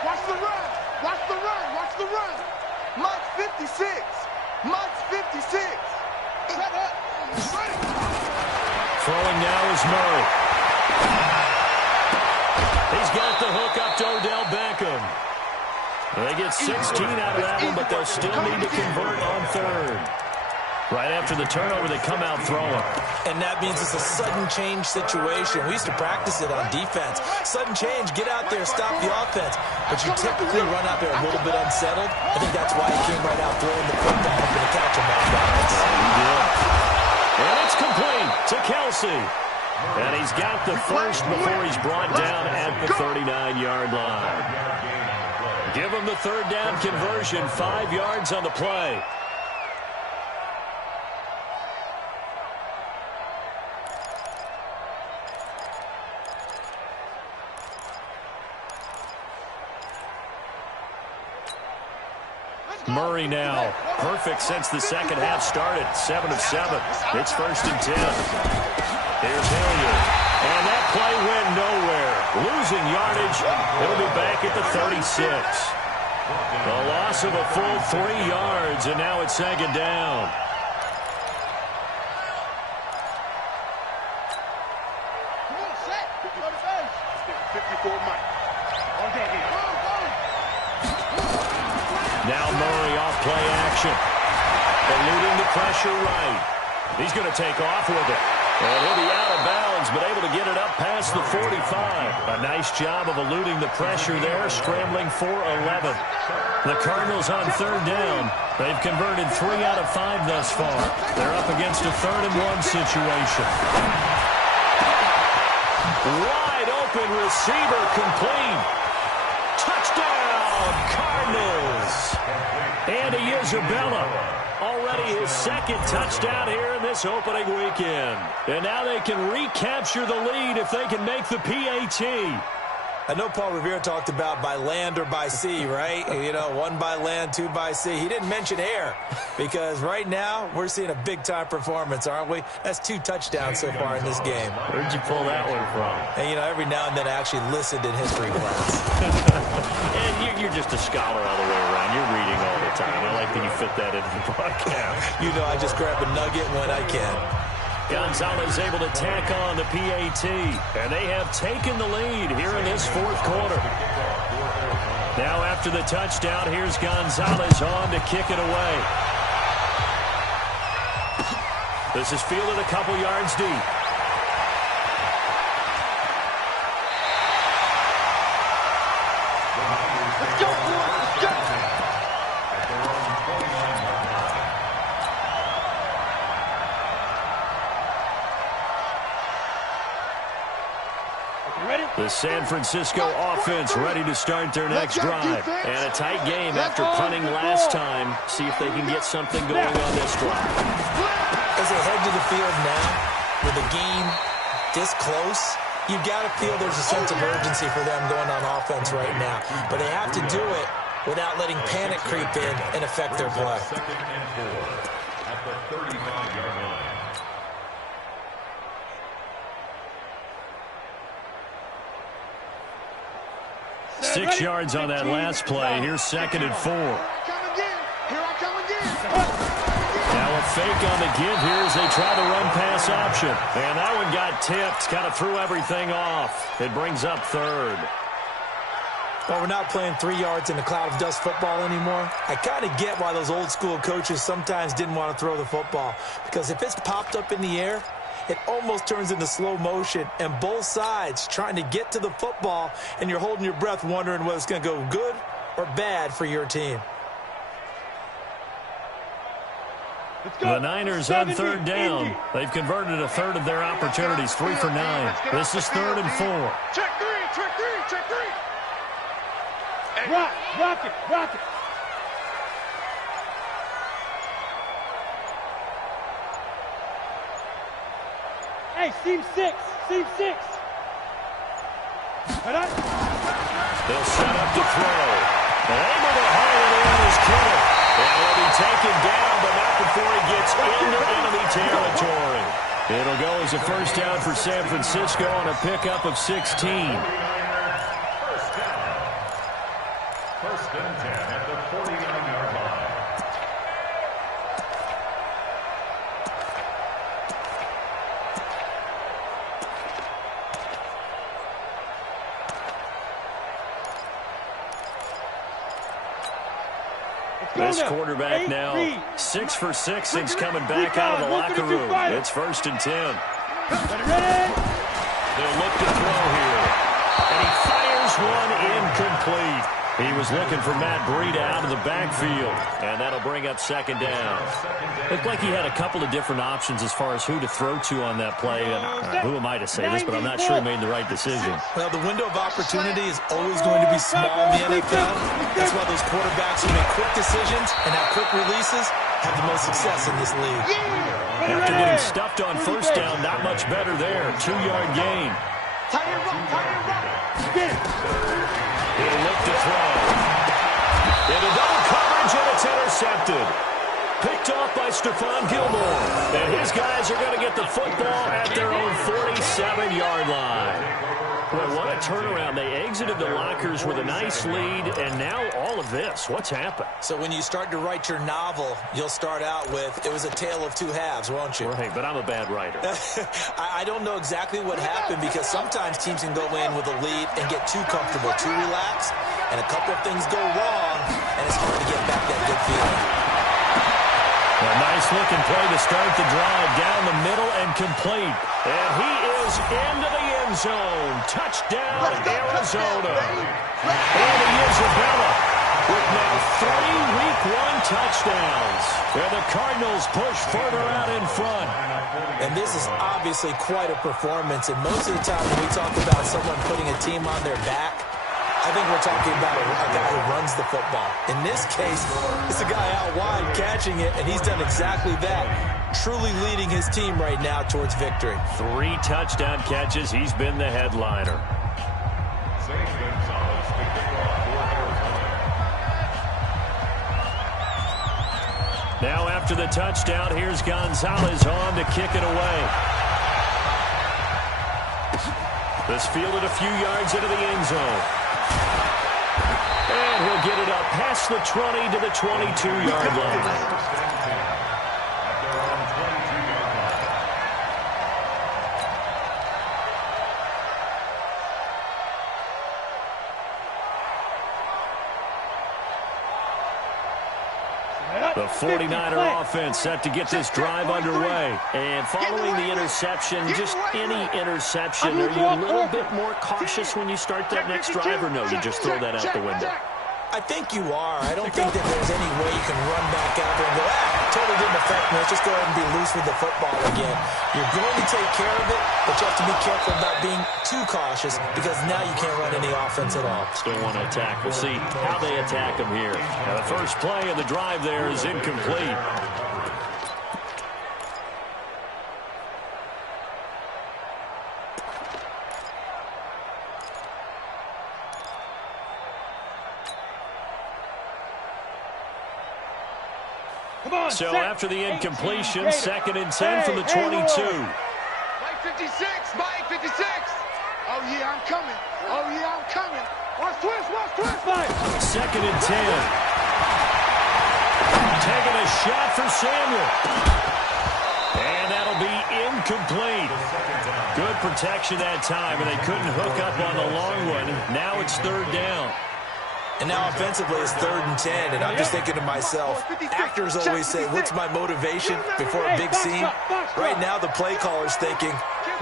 Watch the run. Watch the run. Watch the run. Mike's 56. Mike's 56. Set up. Throwing now is Murray. He's got the hook up to Odell Beckham. They get 16 out of that one, but they'll still need to convert on third. Right after the turnover, they come out throwing. And that means it's a sudden change situation. We used to practice it on defense. Sudden change, get out there, stop the offense. But you typically run out there a little bit unsettled. I think that's why he came right out throwing the football, hoping to catch him off balance. And it's complete to Kelsey. And he's got the first before he's brought down at the 39-yard line. Give him the third down conversion, 5 yards on the play. Murray now. Perfect since the second half started. 7 of 7. It's 1st and 10. Here's Hilliard. And that play went nowhere. Losing yardage. It'll be back at the 36. A loss of a full 3 yards, and now it's 2nd down. Come on, set. 54 Mike. On that end. Now Murray off play action. Eluding the pressure right. He's going to take off with it. And he'll be out of bounds, but able to get it up past the 45. A nice job of eluding the pressure there, scrambling for 11. The Cardinals on 3rd down. They've converted 3 out of 5 thus far. They're up against a 3rd and 1 situation. Wide open receiver complete. Touchdown, Cardinals. Andy Isabella, already his 2nd touchdown here in this opening weekend. And now they can recapture the lead if they can make the PAT. I know Paul Revere talked about by land or by sea, right? You know, 1 by land, 2 by sea. He didn't mention air because right now we're seeing a big-time performance, aren't we? That's 2 touchdowns so far in this game. Where'd you pull that one from? And, you know, every now and then I actually listened in history class. And you're just a scholar all the way around. You're reading all the time. I like that you fit that into the broadcast. You know, I just grab a nugget when I can. Gonzalez able to tack on the PAT, and they have taken the lead here in this 4th quarter. Now after the touchdown, here's Gonzalez on to kick it away. This is fielded a couple yards deep. Let's go, boys. Let's go. The San Francisco offense ready to start their next drive. And a tight game after punting last time. See if they can get something going on this drive. As they head to the field now, with the game this close, you've got to feel there's a sense of urgency for them going on offense right now. But they have to do it without letting panic creep in and affect their play. 2nd and 4 at the 35-yard line. 6 yards on that last play. Here's 2nd and 4. Here I come again. Now a fake on the give here as they try the run pass option. And that one got tipped. Kind of threw everything off. It brings up 3rd. Well, we're not playing 3 yards in a cloud of dust football anymore. I kind of get why those old school coaches sometimes didn't want to throw the football. Because if it's popped up in the air, it almost turns into slow motion, and both sides trying to get to the football, and you're holding your breath wondering whether it's going to go good or bad for your team. The Niners on 3rd down. They've converted a 3rd of their opportunities, 3 for 9. This is 3rd and 4. Check 3, check 3, check 3. Rock it, rock it. Hey, seam 6, seam 6. They'll set up to throw. And able to haul it in is Kittle. And he'll be taken down, but not before he gets into enemy territory. It'll go as a 1st down for San Francisco on a pickup of 16. First and 10 at the 49-yard line. This quarterback now 6 for 6 since coming back out of the locker room. It's first and 10. They'll look to throw here. And he fires one incomplete. He was looking for Matt Breida out of the backfield. And that'll bring up second down. Looked like he had a couple of different options as far as who to throw to on that play. And who am I to say this, but I'm not sure he made the right decision. Well, the window of opportunity is always going to be small in the NFL. That's why those quarterbacks who make quick decisions and have quick releases have the most success in this league. After getting stuffed on first down, not much better there. 2-yard gain. He'll look to throw. Into double coverage, and it's intercepted. Picked off by Stephon Gilmore. And his guys are going to get the football at their own 47-yard line. Boy, what a turnaround. They exited the lockers with a nice lead, and now all of this. What's happened? So when you start to write your novel, you'll start out with, it was a tale of two halves, won't you? Right, but I'm a bad writer. I don't know exactly what happened because sometimes teams can go in with a lead and get too comfortable, too relaxed, and a couple of things go wrong, and it's hard to get back that good feeling. A nice-looking play to start the drive down the middle and complete. And he is into the end zone. Touchdown, Arizona. And he is Isabella with now 3 Week 1 touchdowns. And the Cardinals push further out in front. And this is obviously quite a performance. And most of the time when we talk about someone putting a team on their back, I think we're talking about a guy who runs the football. In this case, it's a guy out wide catching it, and he's done exactly that, truly leading his team right now towards victory. 3 touchdown catches. He's been the headliner. Now after the touchdown, here's Gonzalez on to kick it away. This fielded a few yards into the end zone. And he'll get it up past the 20 to the 22-yard line. The 49er offense set to get this drive underway. And following the interception, just any interception, are you a little bit more cautious when you start that next drive, or no, you just throw that out the window? I think you are. I don't think that there's any way you can run back out there and go, totally didn't affect me. Let's just go ahead and be loose with the football again. You're going to take care of it, but you have to be careful about being too cautious because now you can't run any offense at all. Still want to attack. We'll see how they attack them here. Now the first play of the drive there is incomplete. So after the incompletion, 2nd and 10 from the 22. Mike 56, Mike 56. Oh, yeah, I'm coming. Oh, yeah, I'm coming. Watch twist, Mike. 2nd and 10. Taking a shot for Samuel. And that'll be incomplete. Good protection that time, and they couldn't hook up on the long one. Now it's 3rd down. And now offensively it's 3rd and 10, and I'm just thinking to myself, actors always say, what's my motivation before a big scene? Right now the play caller's thinking,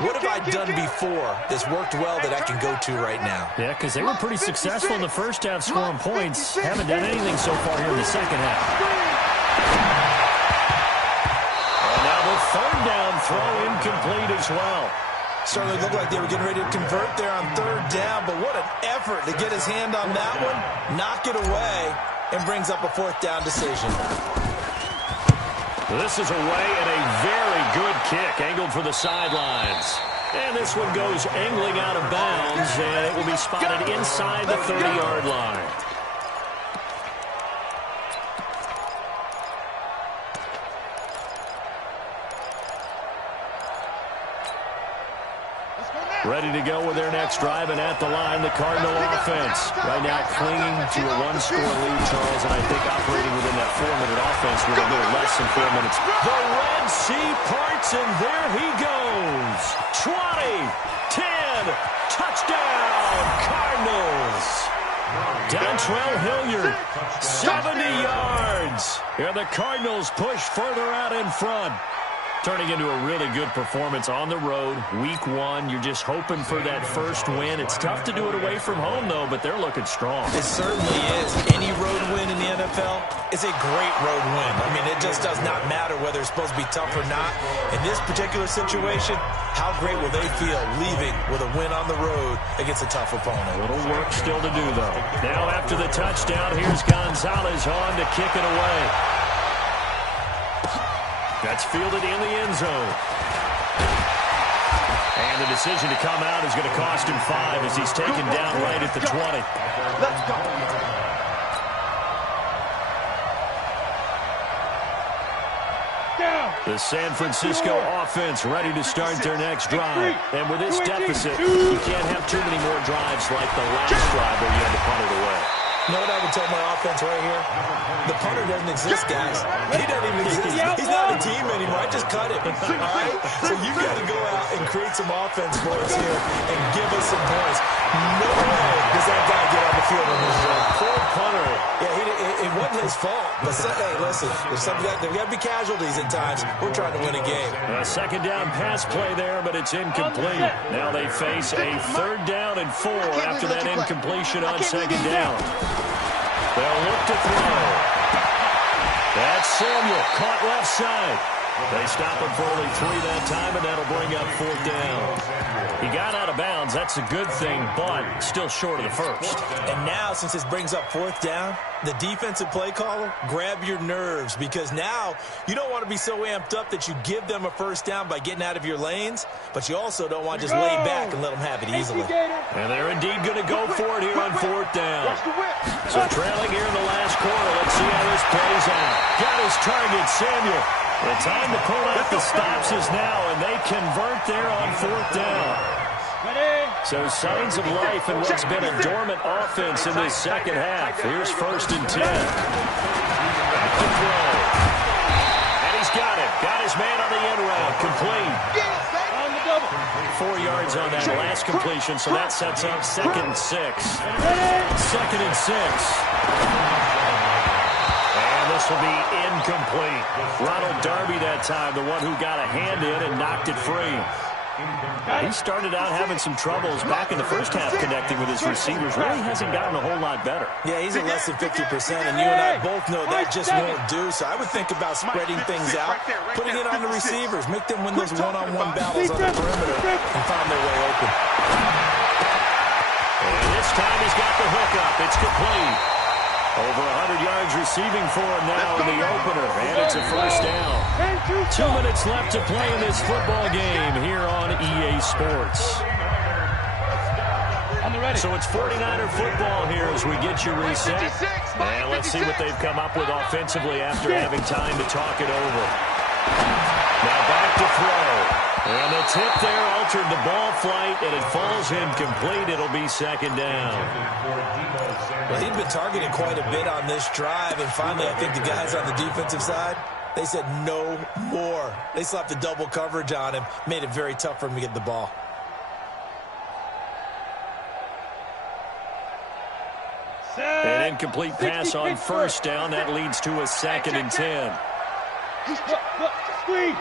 what have I done before that's worked well that I can go to right now? Yeah, because they were pretty successful in the first half scoring points. Haven't done anything so far here in the second half. And now the 3rd down throw incomplete as well. Certainly looked like they were getting ready to convert there on 3rd down, but what an effort to get his hand on that one, knock it away, and brings up a 4th down decision. This is away and a very good kick, angled for the sidelines. And this one goes angling out of bounds, and it will be spotted inside the 30-yard line. Ready to go with their next drive, and at the line, the Cardinal offense. Right now clinging to a one-score lead, Charles, and I think operating within that 4-minute offense with a little less than 4 minutes. The Red Sea parts, and there he goes. 20, 10, touchdown, Cardinals. Dontrell Hilliard, 70 yards. And the Cardinals push further out in front. Turning into a really good performance on the road. Week 1, you're just hoping for that first win. It's tough to do it away from home, though, but they're looking strong. It certainly is. Any road win in the NFL is a great road win. I mean, it just does not matter whether it's supposed to be tough or not. In this particular situation, how great will they feel leaving with a win on the road against a tough opponent? A little work still to do, though. Now after the touchdown, here's Gonzalez on to kick it away. That's fielded in the end zone. And the decision to come out is going to cost him 5 as he's taken down right at the 20. Let's go. The San Francisco offense ready to start their next drive. And with this deficit, you can't have too many more drives like the last drive where you had to punt it away. You know what I would tell my offense right here? The punter doesn't exist, guys. He doesn't even exist. He's not a team anymore. I just cut him. All right? So you've got to go out and create some offense for us here and give us some points. No way does that guy get on the field in this game. Poor punter. Yeah, it wasn't his fault. But, hey, listen, there's got to be casualties at times. We're trying to win a game. A second down pass play there, but it's incomplete. Now they face a 3rd down and 4 after that incompletion on 2nd down. They'll look to throw. That's Samuel, caught left side. They stop him for only 3 that time, and that'll bring up 4th down. He got out of bounds. That's a good thing, but still short of the first. And now, since this brings up 4th down, the defensive play caller, grab your nerves, because now you don't want to be so amped up that you give them a first down by getting out of your lanes, but you also don't want to just lay back and let them have it easily. And they're indeed going to go for it here on 4th down. So trailing here in the last quarter. Let's see how this plays out. Got his target, Samuel. The time to pull out the stops is now, and they convert there on 4th down. So signs of life in what's been a dormant offense in this second half. Here's 1st and 10. Back to throw. And he's got it. Got his man on the end route. Complete. 4 yards on that last completion, so that sets up 2nd and 6. 2nd and 6. This will be incomplete. Ronald Darby that time, the one who got a hand in and knocked it free. He started out having some troubles back in the first half connecting with his receivers. Really hasn't gotten a whole lot better. Yeah, he's at less than 50%, and you and I both know that just won't do. So I would think about spreading things out, putting it on the receivers, make them win those one-on-one battles on the perimeter and find their way open. And this time he's got the hook up. It's complete. Over 100 yards receiving for him now in the opener, and it's a first down. 2 minutes left to play in this football game here on EA Sports. So it's 49er football here as we get you reset. And let's see what they've come up with offensively after having time to talk it over. Now back to throw. And the tip there altered the ball flight, and it falls incomplete. It'll be 2nd down. Well, he'd been targeted quite a bit on this drive, and finally I think the guys on the defensive side, they said no more. They slapped the double coverage on him, made it very tough for him to get the ball. An incomplete pass on 1st down. That leads to a 2nd and 10. Screen.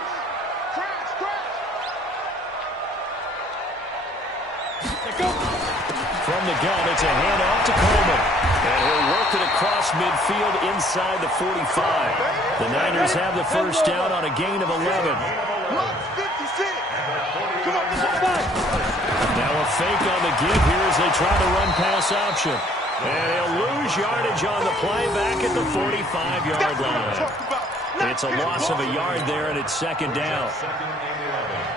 From the gun, it's a handoff to Coleman. And he'll work it across midfield inside the 45. The Niners have the first down on a gain of 11. Now a fake on the give here as they try to run pass option. And he'll lose yardage on the play back at the 45-yard line. It's a loss of a yard there, and it's 2nd down.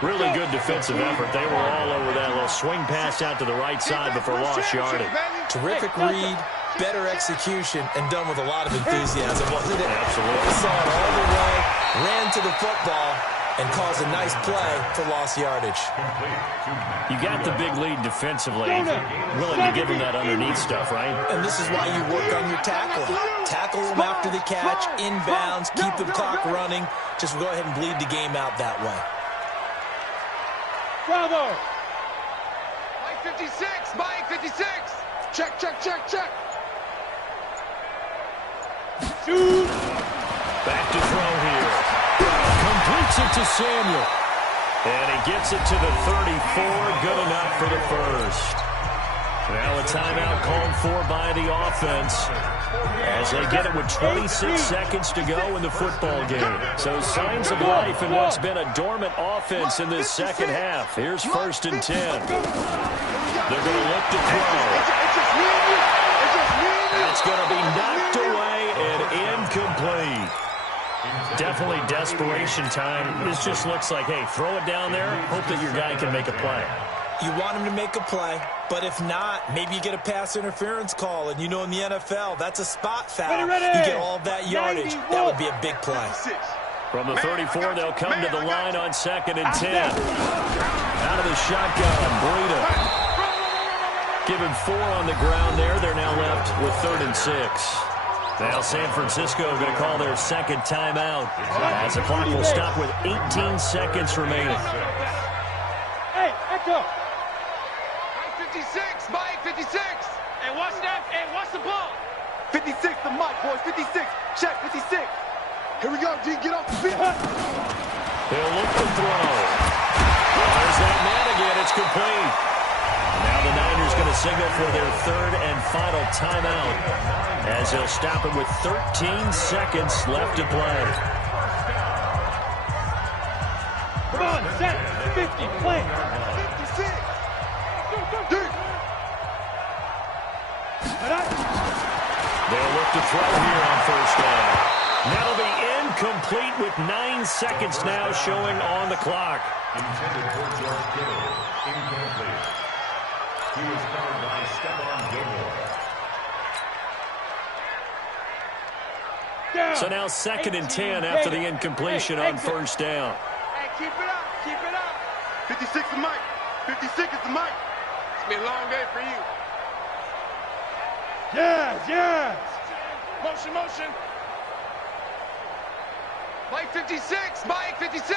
Really good defensive effort. They were all over that little swing pass out to the right side before lost yardage. Terrific read, better execution, and done with a lot of enthusiasm, wasn't it? Absolutely. They saw it all the way, ran to the football, and calls a nice play for lost yardage. You got the big lead defensively. Willing to give him that underneath stuff, right? And this is why you work on your tackle. Tackle them after the catch, inbounds, keep the clock running. Just go ahead and bleed the game out that way. Bravo! Mike 56, Mike 56. Check, check, check, check. Shoot! Back to throw here. Completes it to Samuel. And he gets it to the 34. Good enough for the first. Now a timeout called for by the offense as they get it with 26 seconds to go in the football game. So signs of life in what's been a dormant offense in this second half. Here's 1st and 10. They're going to look to throw. It's going to be knocked away and incomplete. Definitely desperation time. This just looks like, hey, throw it down there, hope that your guy can make a play. You want him to make a play, but if not, maybe you get a pass interference call, and you know in the NFL, that's a spot foul. Ready. You get all that yardage. That would be a big play. From the 34, they'll come to the line on 2nd and 10. Out of the shotgun, Breida. Give him 4 on the ground there. They're now left with 3rd and 6. Now San Francisco going to call their second timeout as the clock will stop with 18 seconds remaining. Hey, Echo! Mike 56, Mike 56. Hey, watch that. Hey, watch the ball. 56 to Mike, boys. 56. Check, 56. Here we go, G. Get off the field. They'll look to throw. There's that man again. It's complete. Now the Niners going to signal for their 3rd and final timeout as they'll stop it with 13 seconds left to play. Come on, set. 50, play. 56. Dude. They'll look to throw here on 1st down. That'll be incomplete with 9 seconds now showing on the clock. Intended for George Kittle. Incomplete. He was covered by Stephon Gilmore. So now 2nd and 10 after the incompletion on 1st down. Hey, keep it up. Keep it up. 56 to Mike. 56 to Mike. It's been a long day for you. Yes. Motion, motion. Mike 56, Mike 56.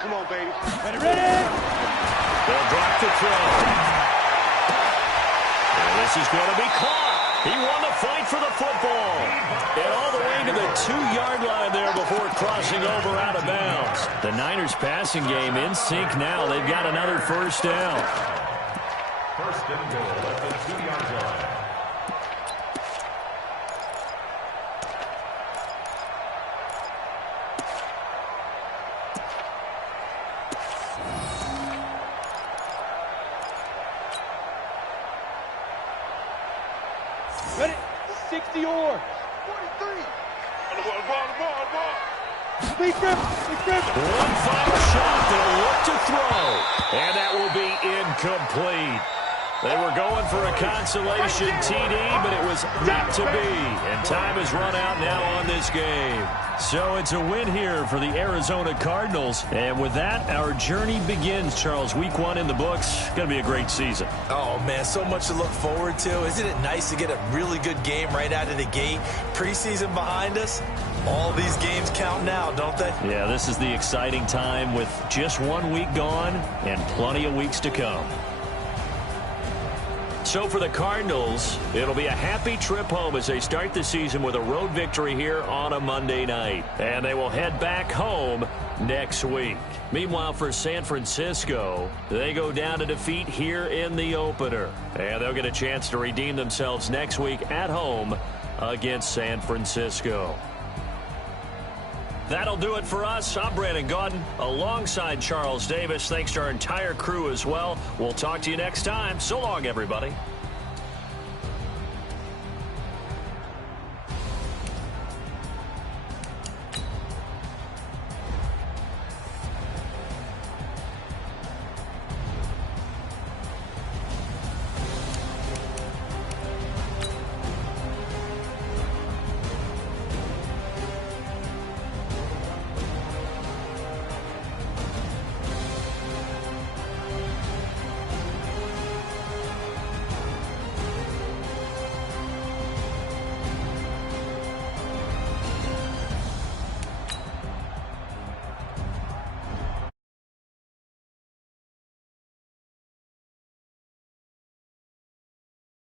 Come on, baby. Ready. They'll drop to throw. And this is going to be caught. He won the fight for the football. And all the way to the 2-yard line there before crossing over out of bounds. The Niners passing game in sync now. They've got another 1st down. 1st and goal at the 2-yard line. Ready. 60 yards. 43. On the ball. Big grip. One final shot. They'll look to throw. And that will be incomplete. They were going for a consolation TD, but it was not to be. And time has run out now on this game. So it's a win here for the Arizona Cardinals. And with that, our journey begins, Charles. Week 1 in the books. Going to be a great season. Oh, man, so much to look forward to. Isn't it nice to get a really good game right out of the gate? Preseason behind us. All these games count now, don't they? Yeah, this is the exciting time with just 1 week gone and plenty of weeks to come. So for the Cardinals, it'll be a happy trip home as they start the season with a road victory here on a Monday night. And they will head back home next week. Meanwhile, for San Francisco, they go down to defeat here in the opener. And they'll get a chance to redeem themselves next week at home against San Francisco. That'll do it for us. I'm Brandon Gaudin alongside Charles Davis. Thanks to our entire crew as well. We'll talk to you next time. So long, everybody.